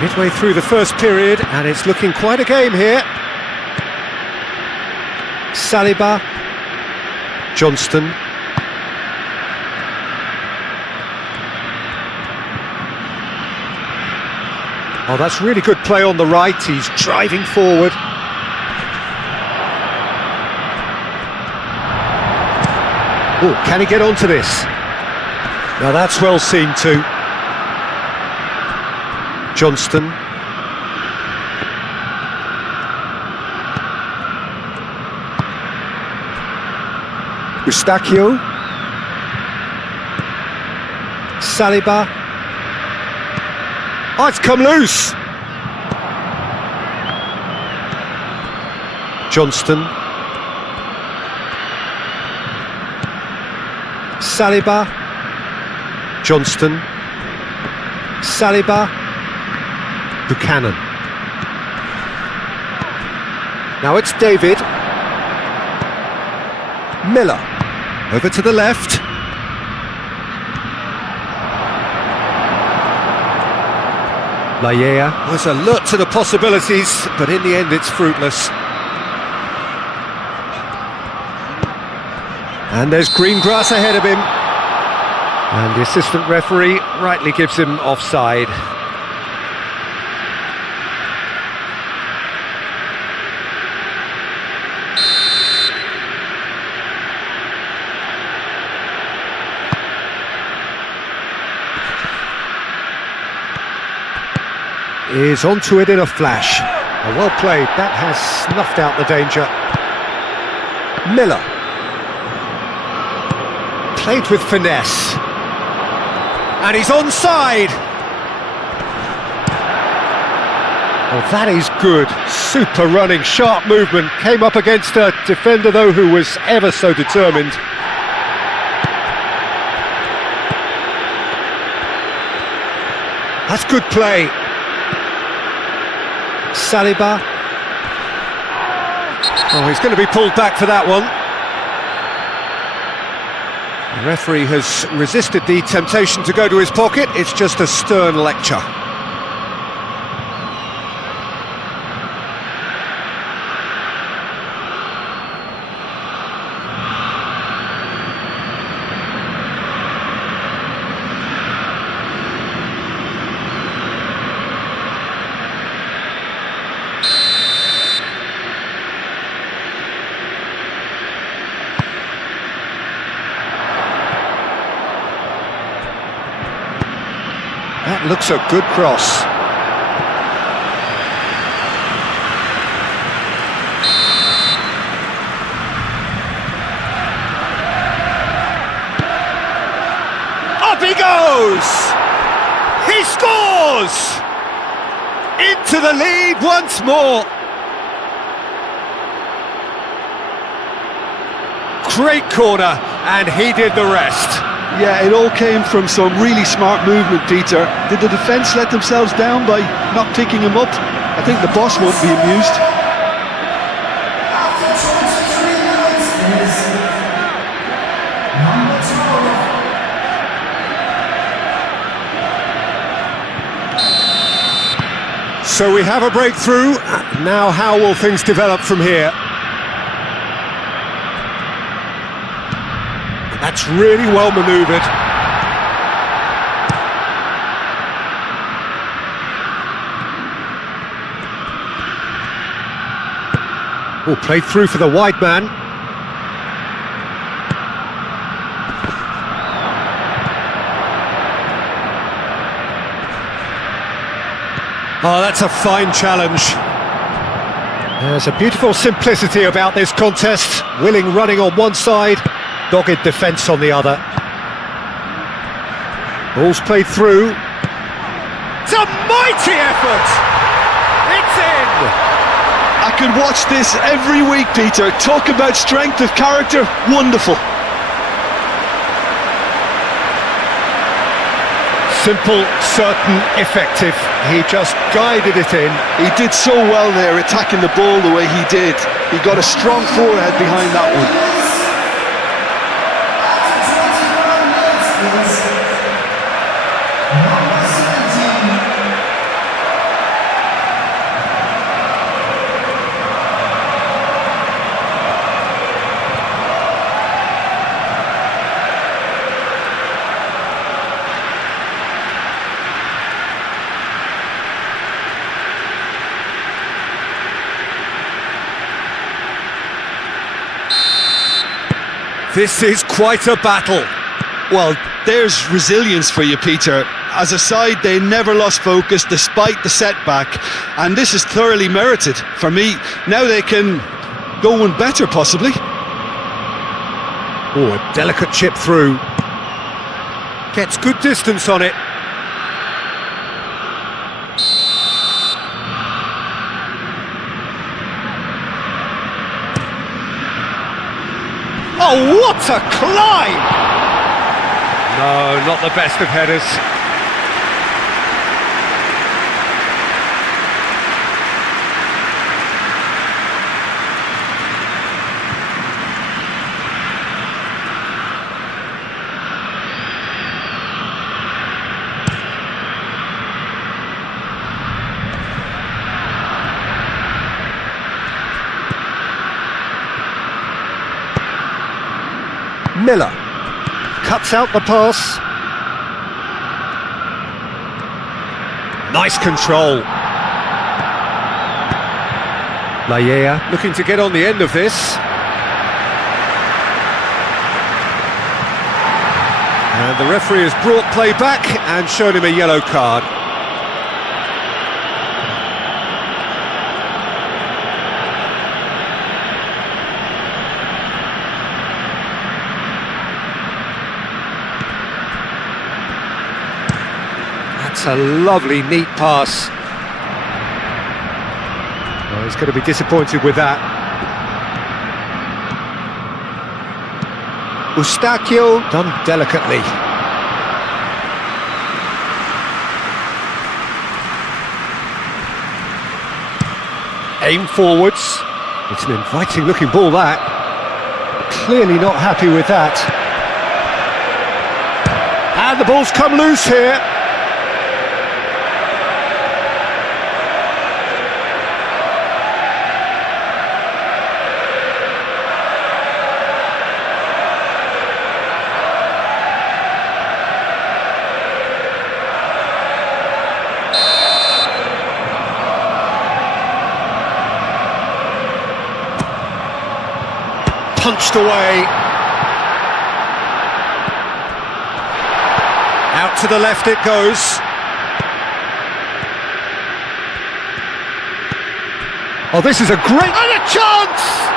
Midway through the first period, and it's looking quite a game here. Saliba. Johnston. Oh, that's really good play on the right. He's driving forward. Oh, can he get onto this? Now that's well seen too. Johnston. Eustachio. Saliba. Oh, it's come loose. Johnston. Saliba. Johnston. Saliba. Buchanan. Now it's David. Miller. Over to the left. Laya was alert to the possibilities, but in the end it's fruitless. And there's green grass ahead of him. And the assistant referee rightly gives him offside. Is onto it in a flash. Well played, that has snuffed out the danger. Miller. Played with finesse. And he's onside. Oh, that is good. Super running, sharp movement. Came up against a defender, though, who was ever so determined. That's good play. Saliba. Oh, he's going to be pulled back for that one. The referee has resisted the temptation to go to his pocket. It's just a stern lecture. That looks a good cross. Up he goes! He scores! Into the lead once more. Great corner, and he did the rest. Yeah, it all came from some really smart movement, Peter. Did the defence let themselves down by not picking him up? I think the boss won't be amused. So we have a breakthrough. Now how will things develop from here? That's really well manoeuvred. Oh, played through for the wide man. Oh, that's a fine challenge. There's a beautiful simplicity about this contest. Willing running on one side, dogged defence on the other. Ball's played through. It's a mighty effort! It's in! I could watch this every week, Peter. Talk about strength of character. Wonderful. Simple, certain, effective. He just guided it in. He did so well there, attacking the ball the way he did. He got a strong forehead behind that one. This is quite a battle. Well, there's resilience for you, Peter. As a side, they never lost focus despite the setback, and this is thoroughly merited. For me, now they can go one better, possibly. Oh, a delicate chip through. Gets good distance on it. Oh, what a climb! No, not the best of headers. Miller cuts out the pass. Nice control. Laia looking to get on the end of this. And the referee has brought play back and shown him a yellow card. That's a lovely, neat pass. he's going to be disappointed with that. Eustachio, done delicately. Aim forwards. It's an inviting looking ball, that. Clearly not happy with that. And the ball's come loose here. Punched away. Out to the left it goes. Oh, this is a great... And a chance!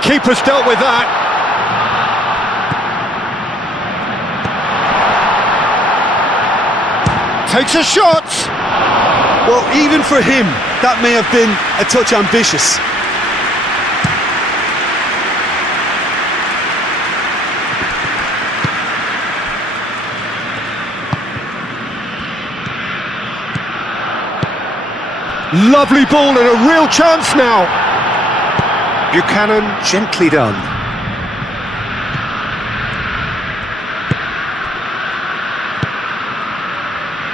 Keeper's dealt with that. Takes a shot. Well, even for him, that may have been a touch ambitious. Lovely ball and a real chance now. Buchanan, gently done.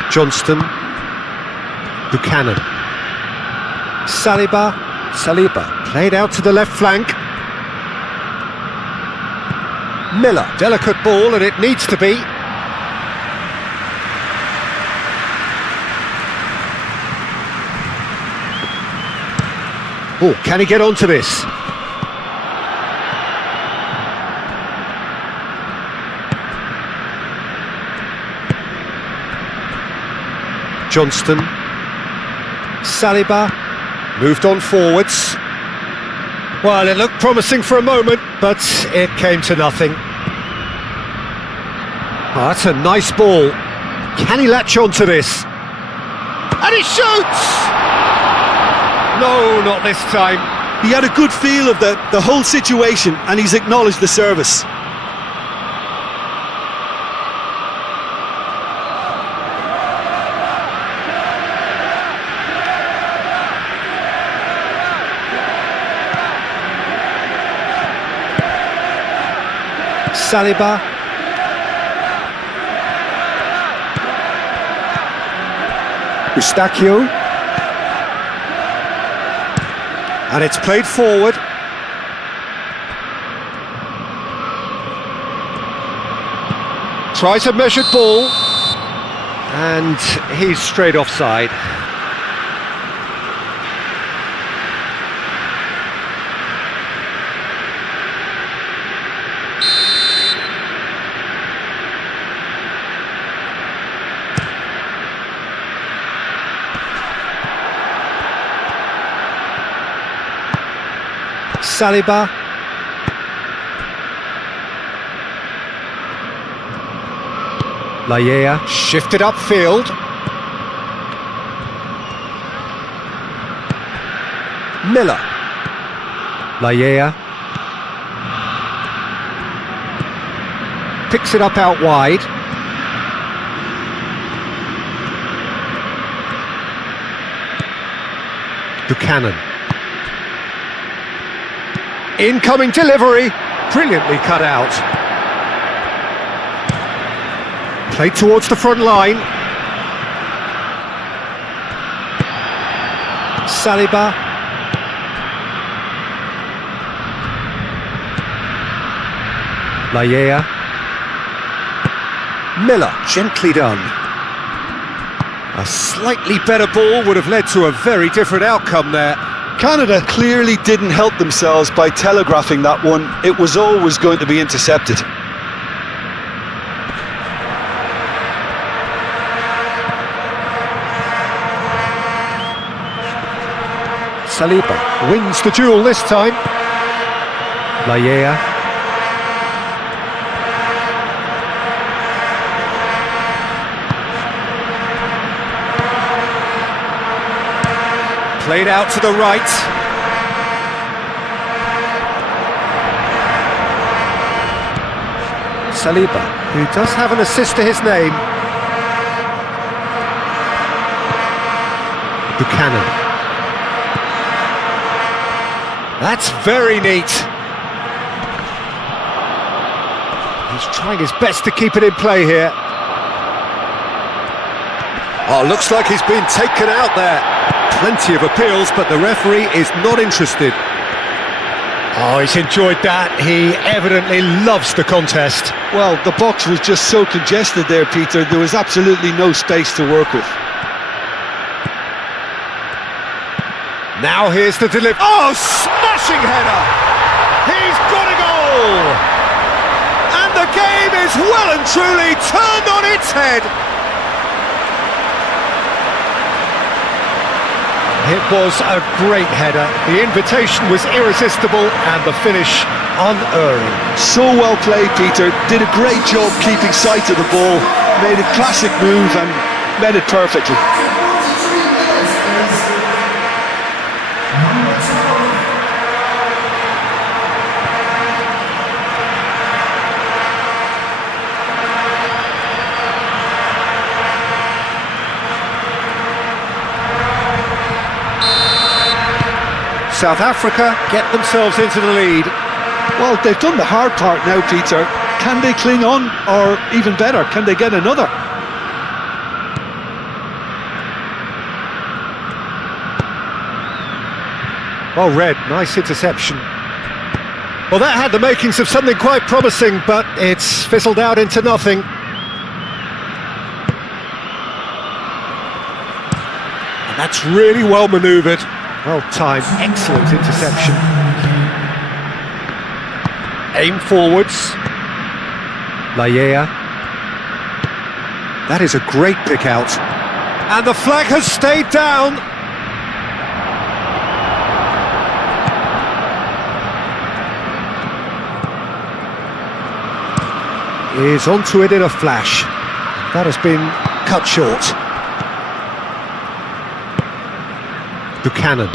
Johnston. Buchanan. Saliba, played out to the left flank. Miller, delicate ball, and it needs to be. Oh, can he get onto this? Johnston. Saliba moved on forwards. Well, it looked promising for a moment, but it came to nothing. Oh, that's a nice ball. Can he latch onto this? And he shoots! No, not this time. He had a good feel of the whole situation, and he's acknowledged the service. Saliba. Eustachio. And it's played forward. Tries a measured ball. And he's straight offside. Saliba. Laia shifted upfield. Miller. Laia picks it up out wide. Buchanan. Incoming delivery, brilliantly cut out. Played towards the front line. Saliba. Laia. Miller, gently done. A slightly better ball would have led to a very different outcome there. Canada clearly didn't help themselves by telegraphing that one. It was always going to be intercepted. Saliba wins the duel this time. Laya. Played out to the right. Saliba, who does have an assist to his name. Buchanan. That's very neat. He's trying his best to keep it in play here. Oh, looks like he's been taken out there. Plenty of appeals, but the referee is not interested. Oh, he's enjoyed that. He evidently loves the contest. Well, the box was just so congested there, Peter. There was absolutely no space to work with. Now here's the delivery. Oh, smashing header! He's got a goal! And the game is well and truly turned on its head. It was a great header. The invitation was irresistible and the finish unerring. So well played, Peter. Did a great job keeping sight of the ball. Made a classic move and met it perfectly. South Africa get themselves into the lead. Well, they've done the hard part now, Peter. Can they cling on, or even better, can they get another? Well read, nice interception. Well, that had the makings of something quite promising, but it's fizzled out into nothing. And that's really well manoeuvred. Well timed, excellent interception. Aim forwards. Laya. That is a great pick out. And the flag has stayed down. Is onto it in a flash. That has been cut short. Buchanan.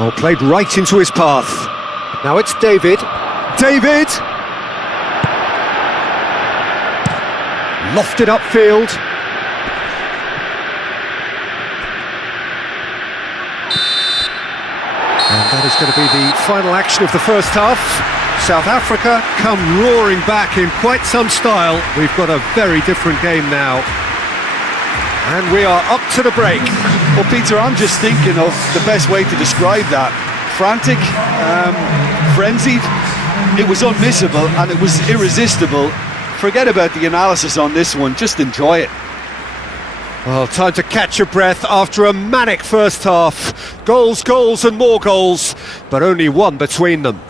Oh, played right into his path. Now it's David. David! Lofted upfield. And that is going to be the final action of the first half. South Africa come roaring back in quite some style. We've got a very different game now. And we are up to the break. Well, Peter, I'm just thinking of the best way to describe that. Frantic, frenzied. It was unmissable and it was irresistible. Forget about the analysis on this one, just enjoy it. Well, time to catch your breath after a manic first half. Goals, goals and more goals, but only one between them.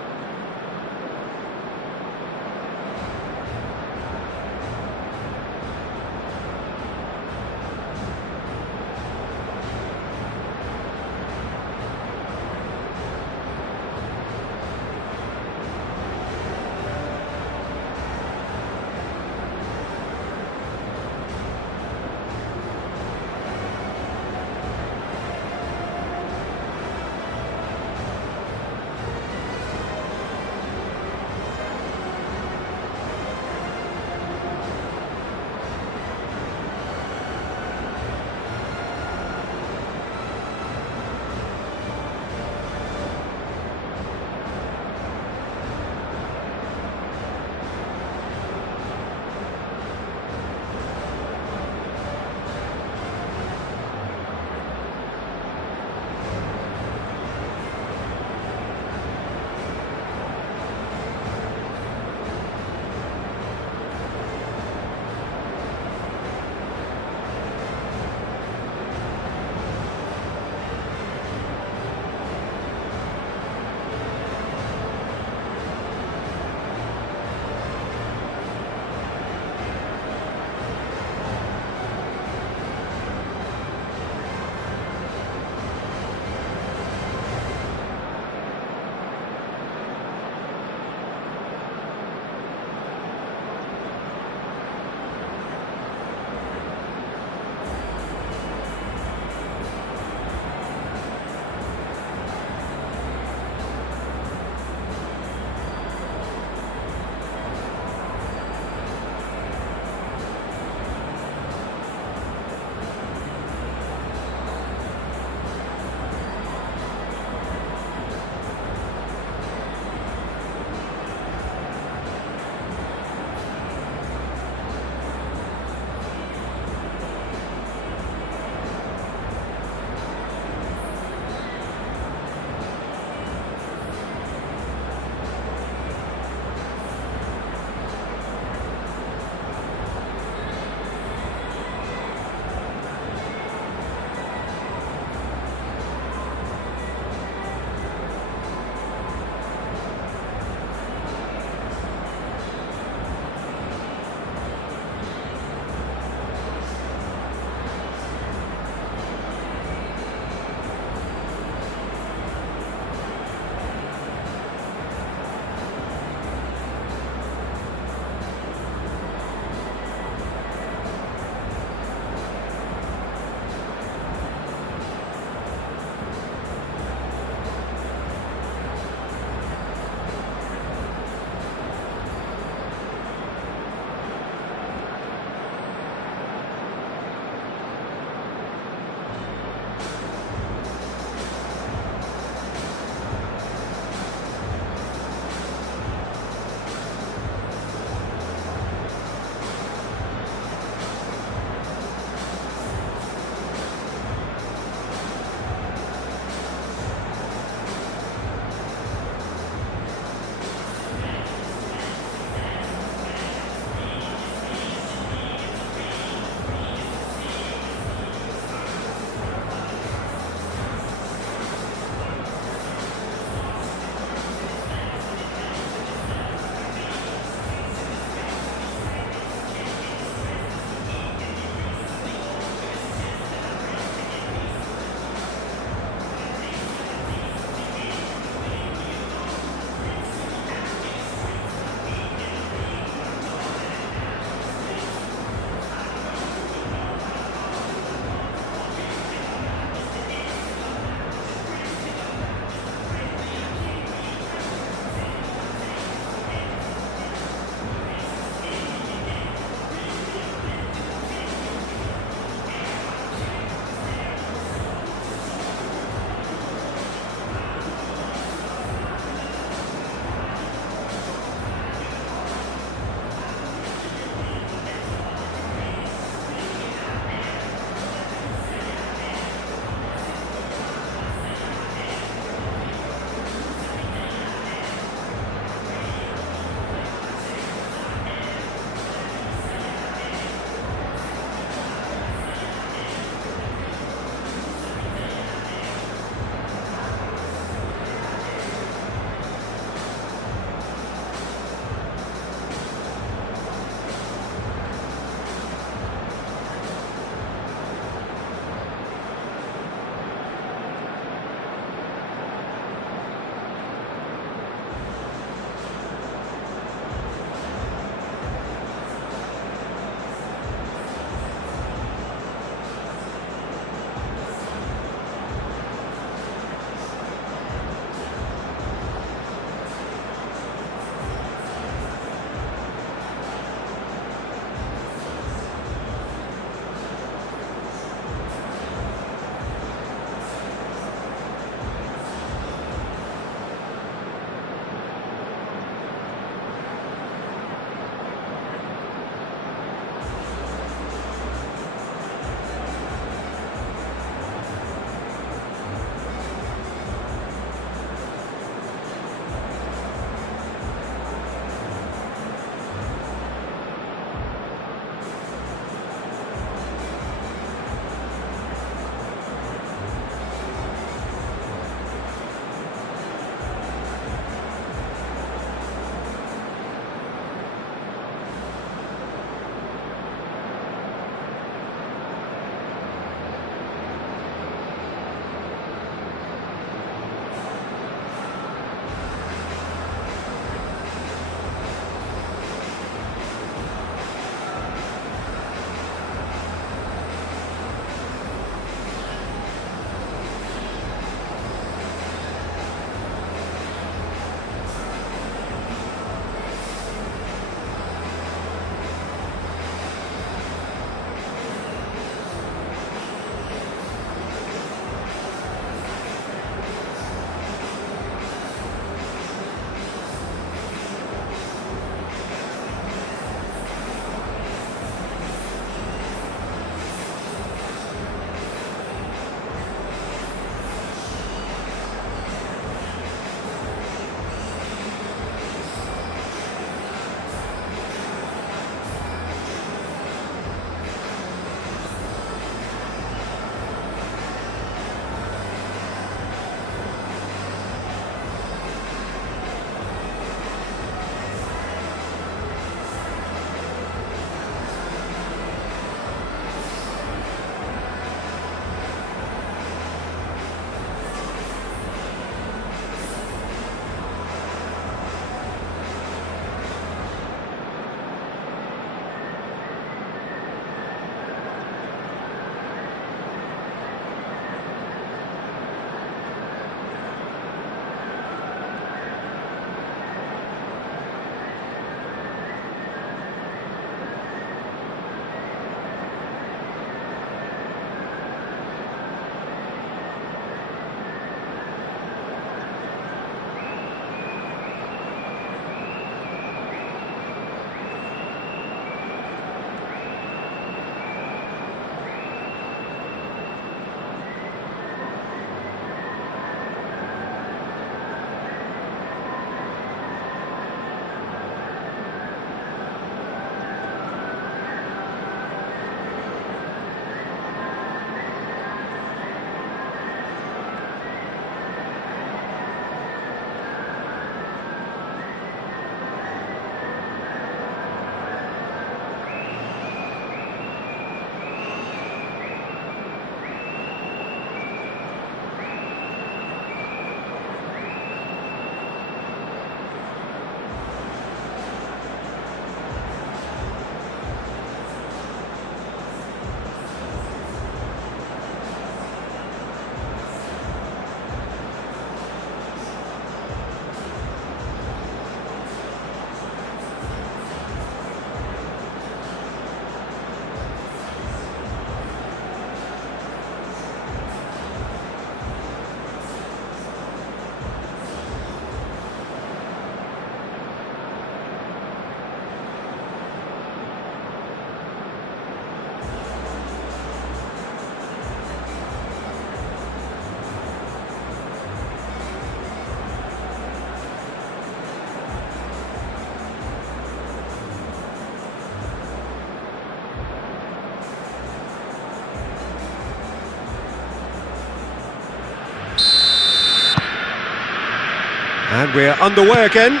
And we're underway again.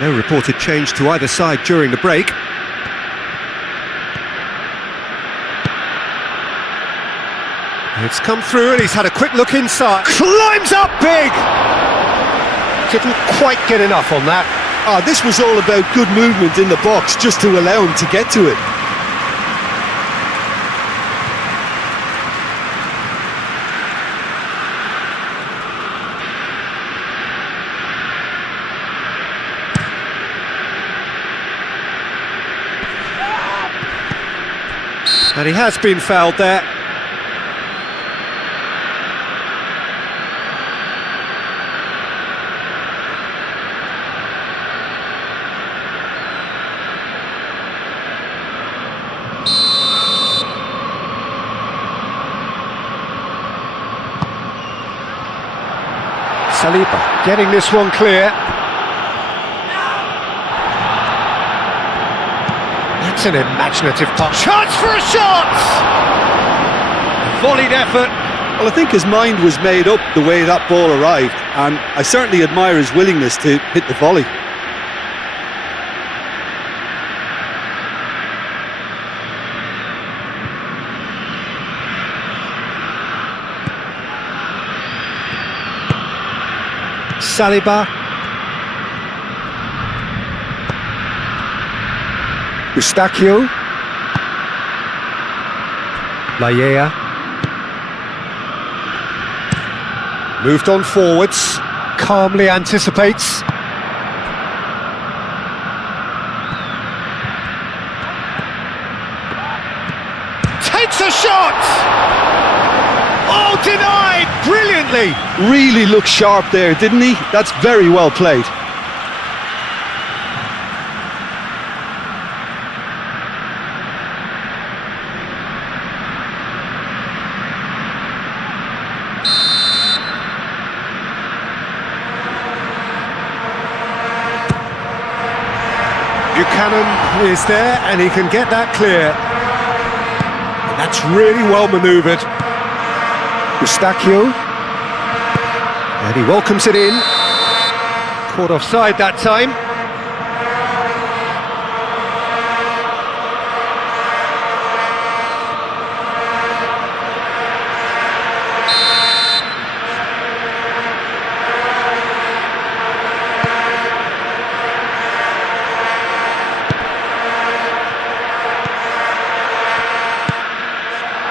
No reported change to either side during the break. It's come through and he's had a quick look inside. Climbs up big! Didn't quite get enough on that. This was all about good movement in the box just to allow him to get to it. And he has been fouled there. Saliba getting this one clear. That's an imaginative pass. Chance for a shot! Volleyed effort. Well, I think his mind was made up the way that ball arrived, and I certainly admire his willingness to hit the volley. Saliba. Eustachio. Laia. Moved on forwards. Calmly anticipates. Takes a shot! Oh, denied! Brilliantly! Really looked sharp there, didn't he? That's very well played. Buchanan is there and he can get that clear. And that's really well manoeuvred. Eustachio. And he welcomes it in. Caught offside that time.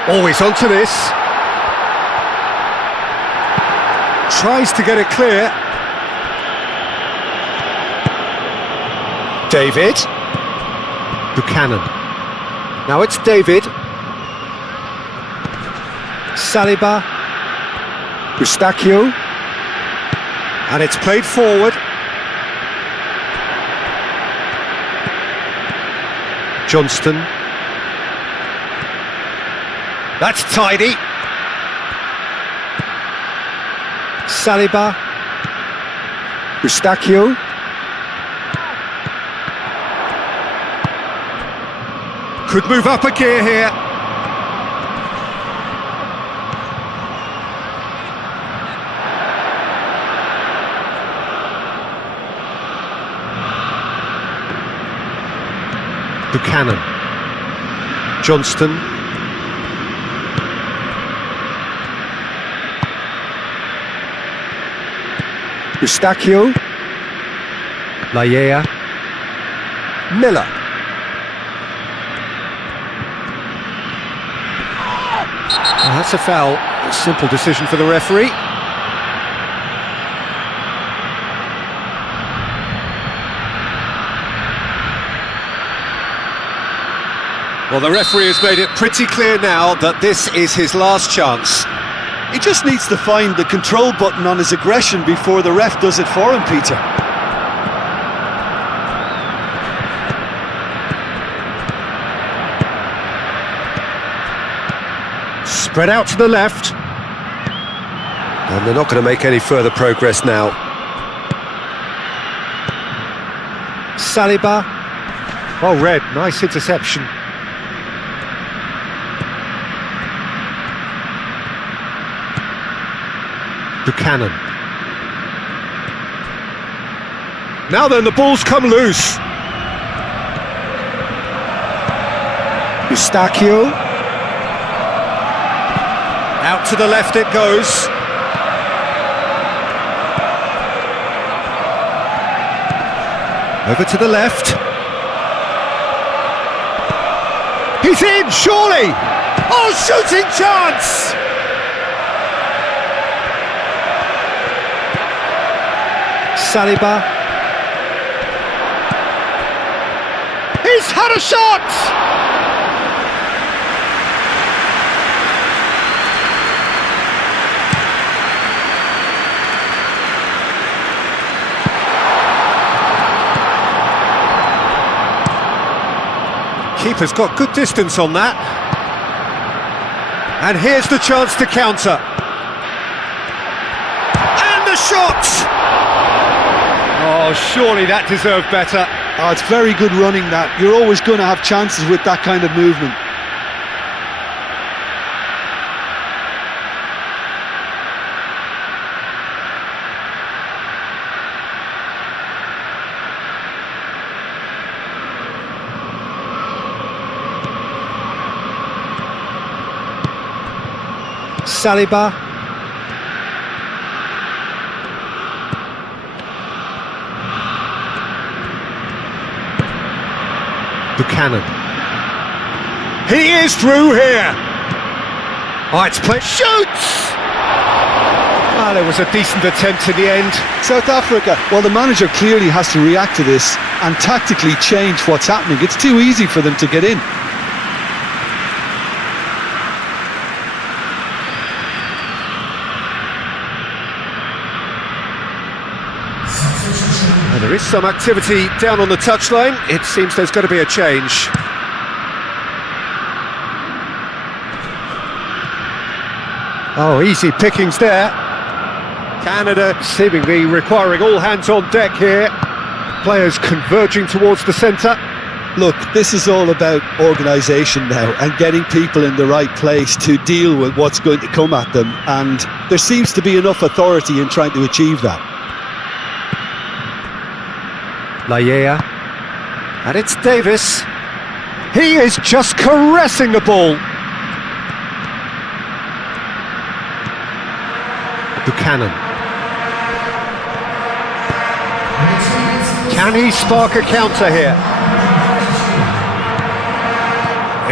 Always onto this. Tries to get it clear. David. Buchanan. Now it's David. Saliba. Eustachio. And it's played forward. Johnston. That's tidy. Saliba. Eustachio. Could move up a gear here. Buchanan. Johnston. Eustachio. Laia. Miller. Well, that's a foul. A simple decision for the referee. Well, the referee has made it pretty clear now that this is his last chance. He just needs to find the control button on his aggression before the ref does it for him, Peter. Spread out to the left. And they're not going to make any further progress now. Saliba. Well read, nice interception. Buchanan. Now then, the ball's come loose. Eustachio. Out to the left it goes. Over to the left. He's in, surely! Oh, shooting chance! Saliba. He's had a shot! Keeper's got good distance on that. And here's the chance to counter. And the shot! Oh, surely that deserved better. Oh, it's very good running that. You're always going to have chances with that kind of movement. Saliba. Buchanan. He is through here. Oh, it's played. Shoots! Ah, there was a decent attempt in the end. South Africa, well, the manager clearly has to react to this and tactically change what's happening. It's too easy for them to get in. There is some activity down on the touchline. It seems there's got to be a change. Oh, easy pickings there. Canada seemingly requiring all hands on deck here. Players converging towards the centre. Look, this is all about organisation now and getting people in the right place to deal with what's going to come at them, and there seems to be enough authority in trying to achieve that. Laiea, and it's Davis. He is just caressing the ball. Buchanan. Can he spark a counter here?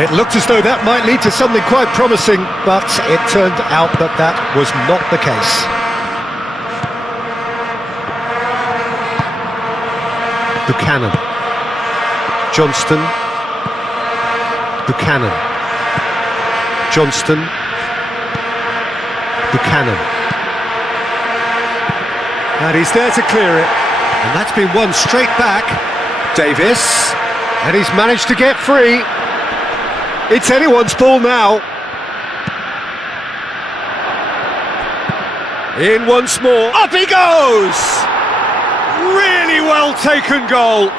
It looked as though that might lead to something quite promising, but it turned out that that was not the case. Buchanan. Johnston. Buchanan. Johnston. Buchanan. And he's there to clear it. And that's been won straight back. Davis. And he's managed to get free. It's anyone's ball now. In once more. Up he goes! Really well taken goal.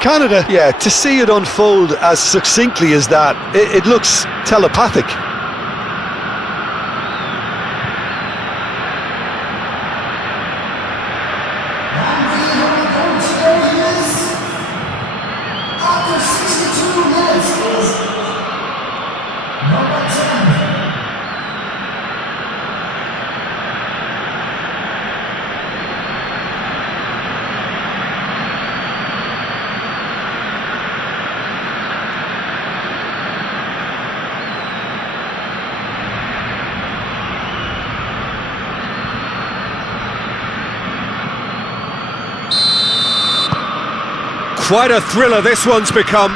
Canada, yeah, to see it unfold as succinctly as that, it looks telepathic. After 62 minutes, number 10. Quite a thriller this one's become.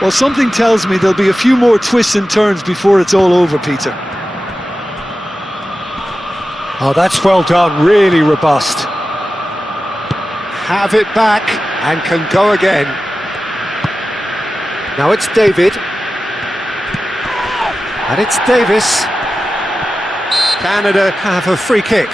Well, something tells me there'll be a few more twists and turns before it's all over, Peter. Oh, that's well done, really robust. Have it back and can go again. Now it's David. And it's Davis. Canada have a free kick.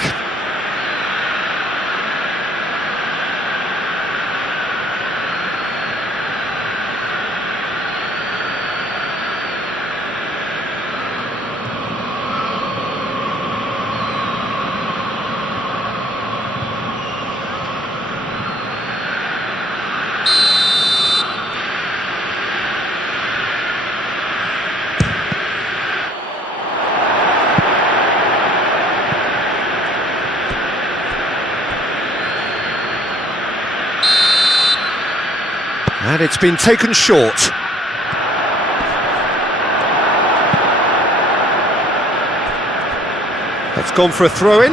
And it's been taken short. That's gone for a throw-in.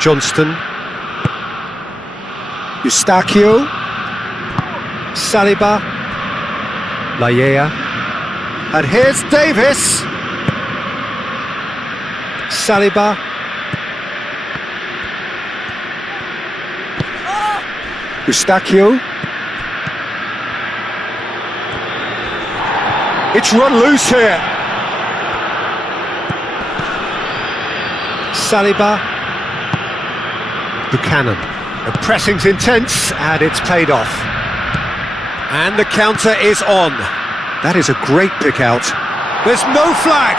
Johnston. Eustachio. Saliba. Lallea. And here's Davis. Saliba. Eustachio. It's run loose here. Saliba. Buchanan. The pressing's intense and it's paid off. And the counter is on. That is a great pick out. There's no flag.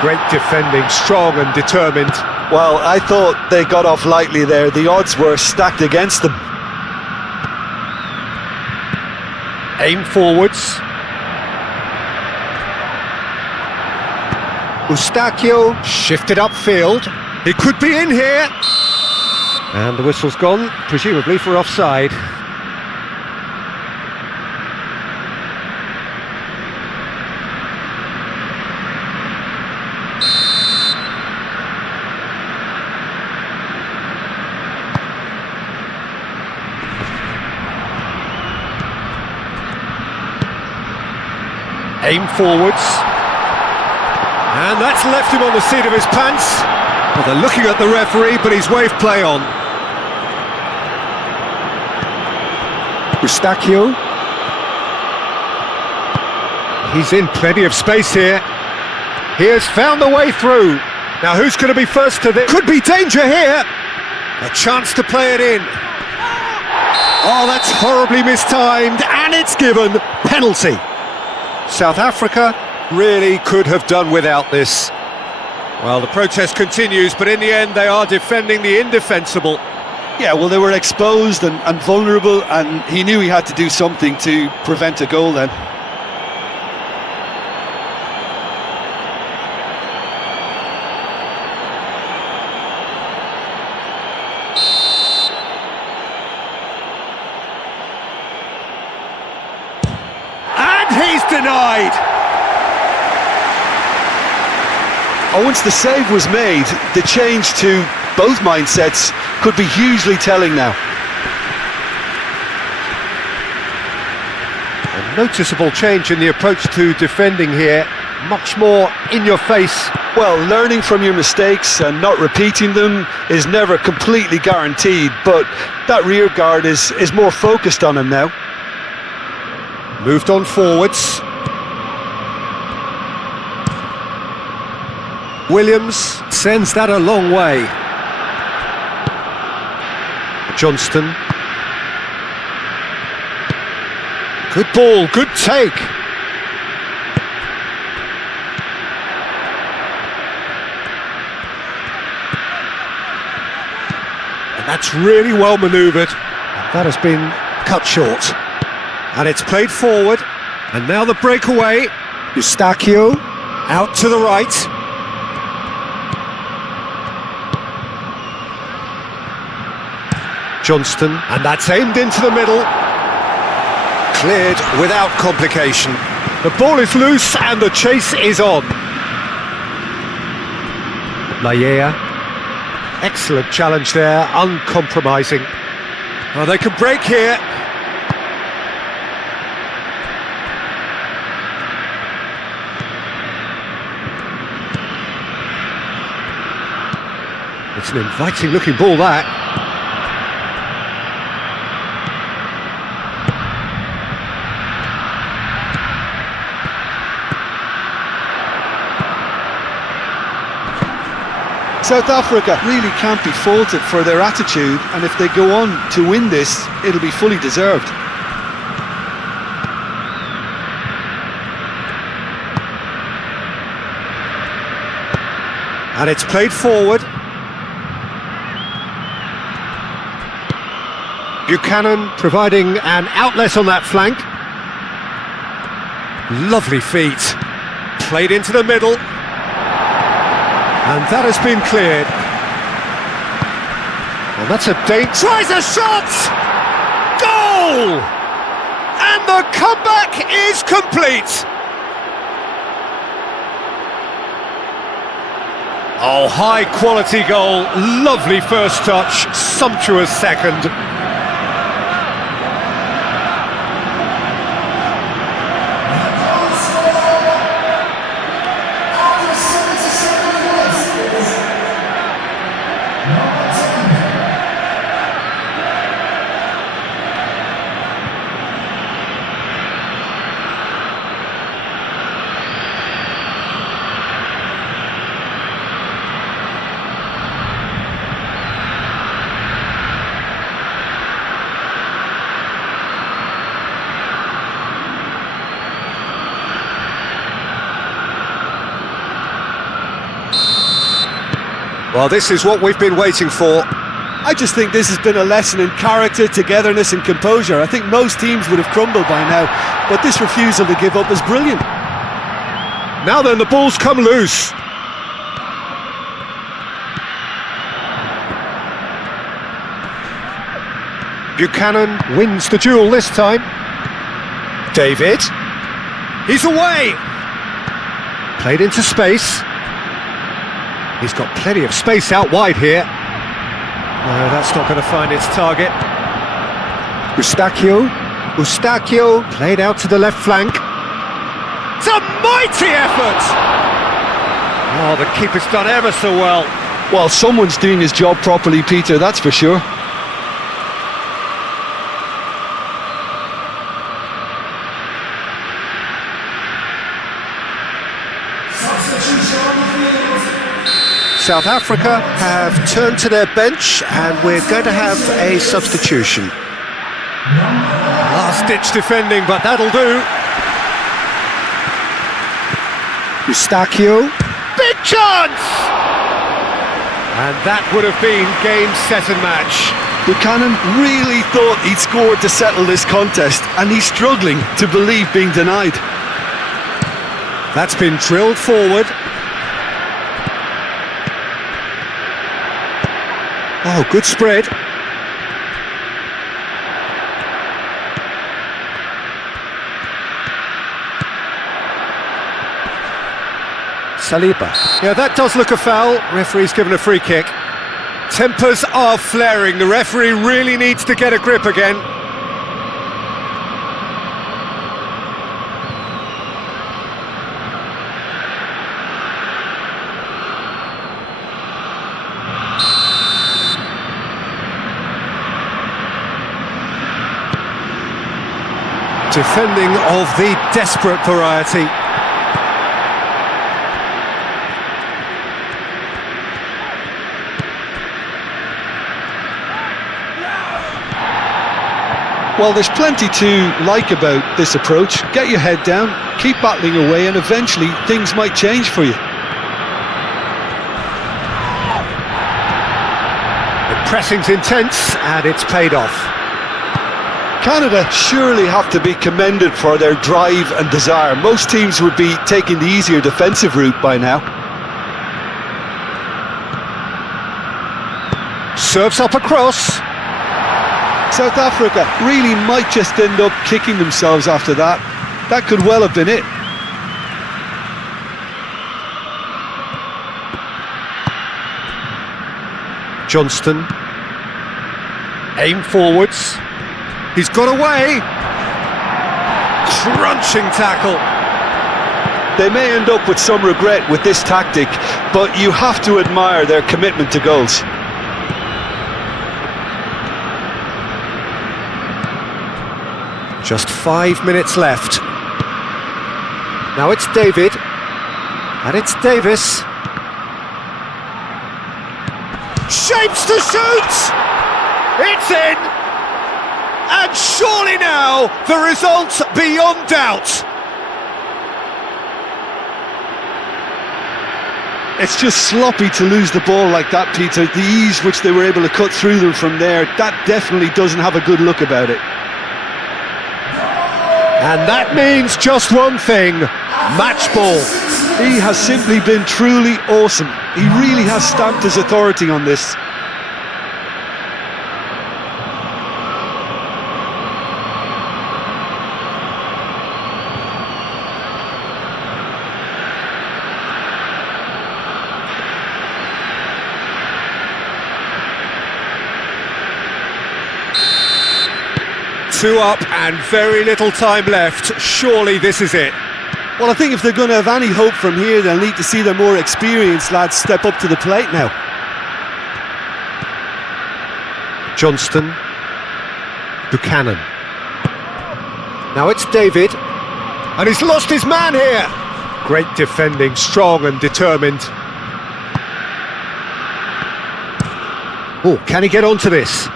Great defending, strong and determined. Well, I thought they got off lightly there. The odds were stacked against them. Aim forwards. Eustachio shifted upfield. He could be in here. And the whistle's gone, presumably for offside. Aim forwards. And that's left him on the seat of his pants. Well, they're looking at the referee, but he's waved play on. Eustachio. He's in plenty of space here. He has found the way through. Now who's going to be first to this? Could be danger here. A chance to play it in. Oh, that's horribly mistimed, and it's given. Penalty. South Africa really could have done without this. Well, the protest continues, but in the end they are defending the indefensible. Yeah, well, they were exposed and vulnerable, and he knew he had to do something to prevent a goal then. And he's denied! Once the save was made, the change to both mindsets could be hugely telling now. A noticeable change in the approach to defending here. Much more in your face. Well, learning from your mistakes and not repeating them is never completely guaranteed, but that rear guard is more focused on him now. Moved on forwards. Williams sends that a long way. Johnston. Good ball, good take. And that's really well manoeuvred. That has been cut short. And it's played forward. And now the breakaway. Eustachio out to the right. Johnston, and that's aimed into the middle. Cleared without complication. The ball is loose and the chase is on. Lallea. Excellent challenge there, uncompromising. Oh, they can break here. It's an inviting looking ball, that. South Africa really can't be faulted for their attitude, and if they go on to win this, it'll be fully deserved. And it's played forward. Buchanan providing an outlet on that flank. Lovely feet. Played into the middle. And that has been cleared. And that's a date. Tries a shot! Goal! And the comeback is complete. Oh, high quality goal, lovely first touch, sumptuous second. After 77 minutes is number 10. Well, this is what we've been waiting for. I just think this has been a lesson in character, togetherness and composure. I think most teams would have crumbled by now, but this refusal to give up is brilliant. Now then, the ball's come loose. Buchanan wins the duel this time. David. He's away. Played into space. He's got plenty of space out wide here. No, that's not going to find its target. Eustachio played out to the left flank. It's a mighty effort! Oh, the keeper's done ever so well. Well, someone's doing his job properly, Peter, that's for sure. South Africa have turned to their bench and we're going to have a substitution. Last-ditch defending, but that'll do. Eustachio. Big chance! And that would have been game, set and match. Buchanan really thought he'd scored to settle this contest, and he's struggling to believe being denied. That's been drilled forward. Oh, good spread. Saliba. Yeah, that does look a foul. Referee's given a free kick. Tempers are flaring. The referee really needs to get a grip again. Defending of the desperate variety. Well, there's plenty to like about this approach. Get your head down, keep battling away, and eventually things might change for you. The pressing's intense and it's paid off. Canada surely have to be commended for their drive and desire. Most teams would be taking the easier defensive route by now. Serves up across. South Africa really might just end up kicking themselves after that. That could well have been it. Johnston. Aim forwards. He's got away. Crunching tackle. They may end up with some regret with this tactic, but you have to admire their commitment to goals. Just 5 minutes left. Now it's David. And it's Davis. Shapes to shoot! It's in! And surely now, the result beyond doubt. It's just sloppy to lose the ball like that, Peter. The ease which they were able to cut through them from there, that definitely doesn't have a good look about it. And that means just one thing, match ball. He has simply been truly awesome. He really has stamped his authority on this. Two up and very little time left. Surely this is it. Well, I think if they're going to have any hope from here, they'll need to see their more experienced lads step up to the plate now. Johnston. Buchanan. Now it's David. And he's lost his man here. Great defending, strong and determined. Oh, can he get onto this?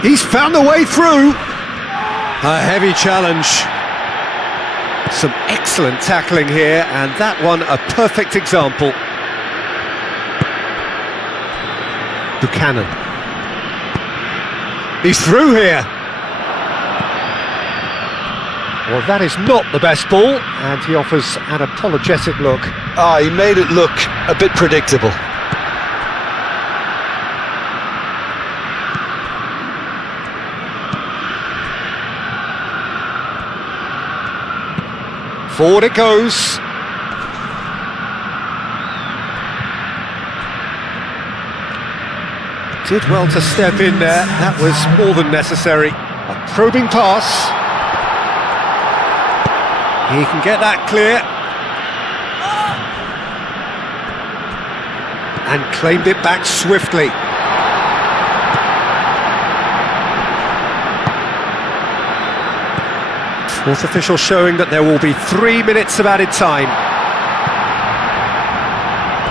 He's found the way through. A heavy challenge. Some excellent tackling here, and that one a perfect example. Buchanan. He's through here. Well, that is not the best ball, and he offers an apologetic look. He made it look a bit predictable. Forward it goes. Did well to step in there. That was more than necessary. A probing pass. He can get that clear. And claimed it back swiftly. Fourth official showing that there will be 3 minutes of added time.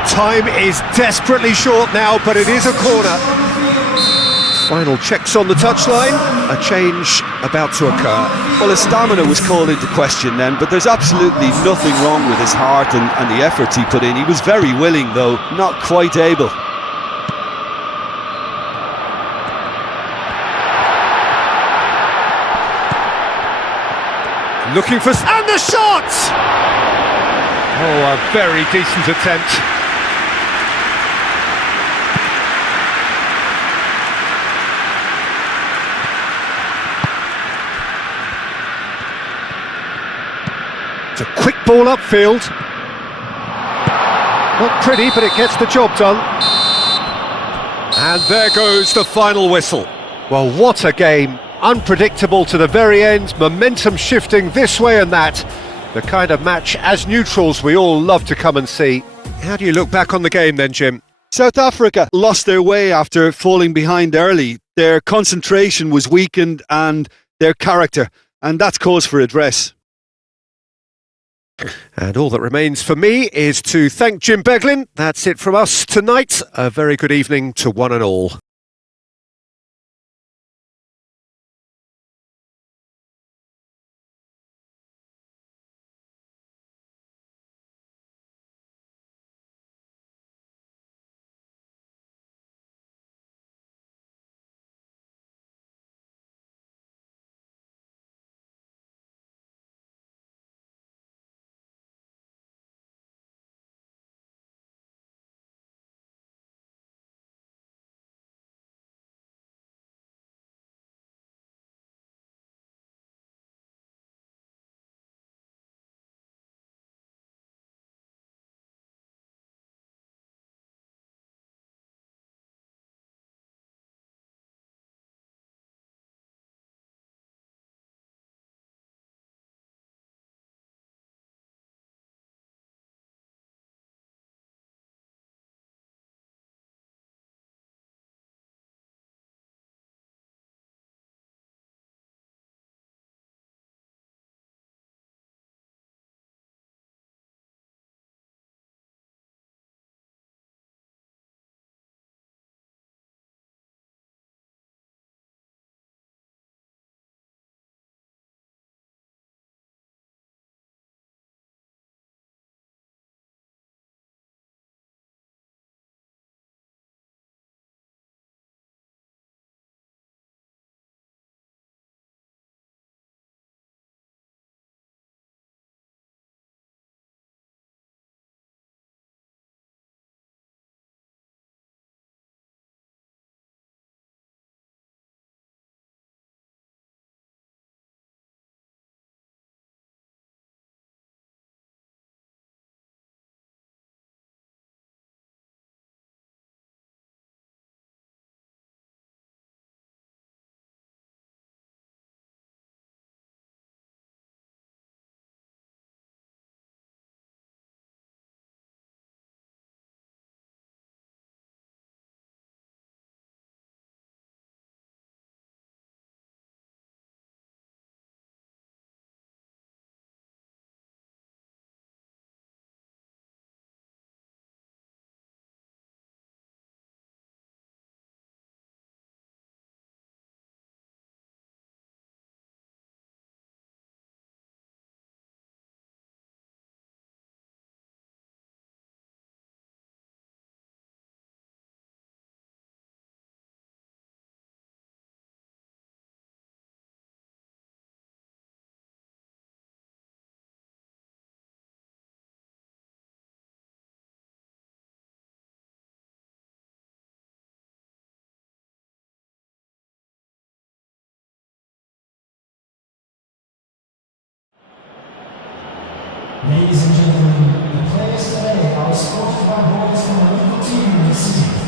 Time is desperately short now, but it is a corner. Final checks on the touchline. A change about to occur. Well, his stamina was called into question then, but there's absolutely nothing wrong with his heart and the efforts he put in. He was very willing, though, not quite able. Looking for... and the shot! Oh, a very decent attempt. It's a quick ball upfield. Not pretty, but it gets the job done. And there goes the final whistle. Well, what a game. Unpredictable to the very end, momentum shifting this way and that. The kind of match, as neutrals, we all love to come and see. How do you look back on the game then, Jim? South Africa lost their way after falling behind early. Their concentration was weakened and their character, and that's cause for address. And all that remains for me is to thank Jim Beglin. That's it from us tonight. A very good evening to one and all. Ladies and gentlemen, the players today are escorted by boys from the local team in the city.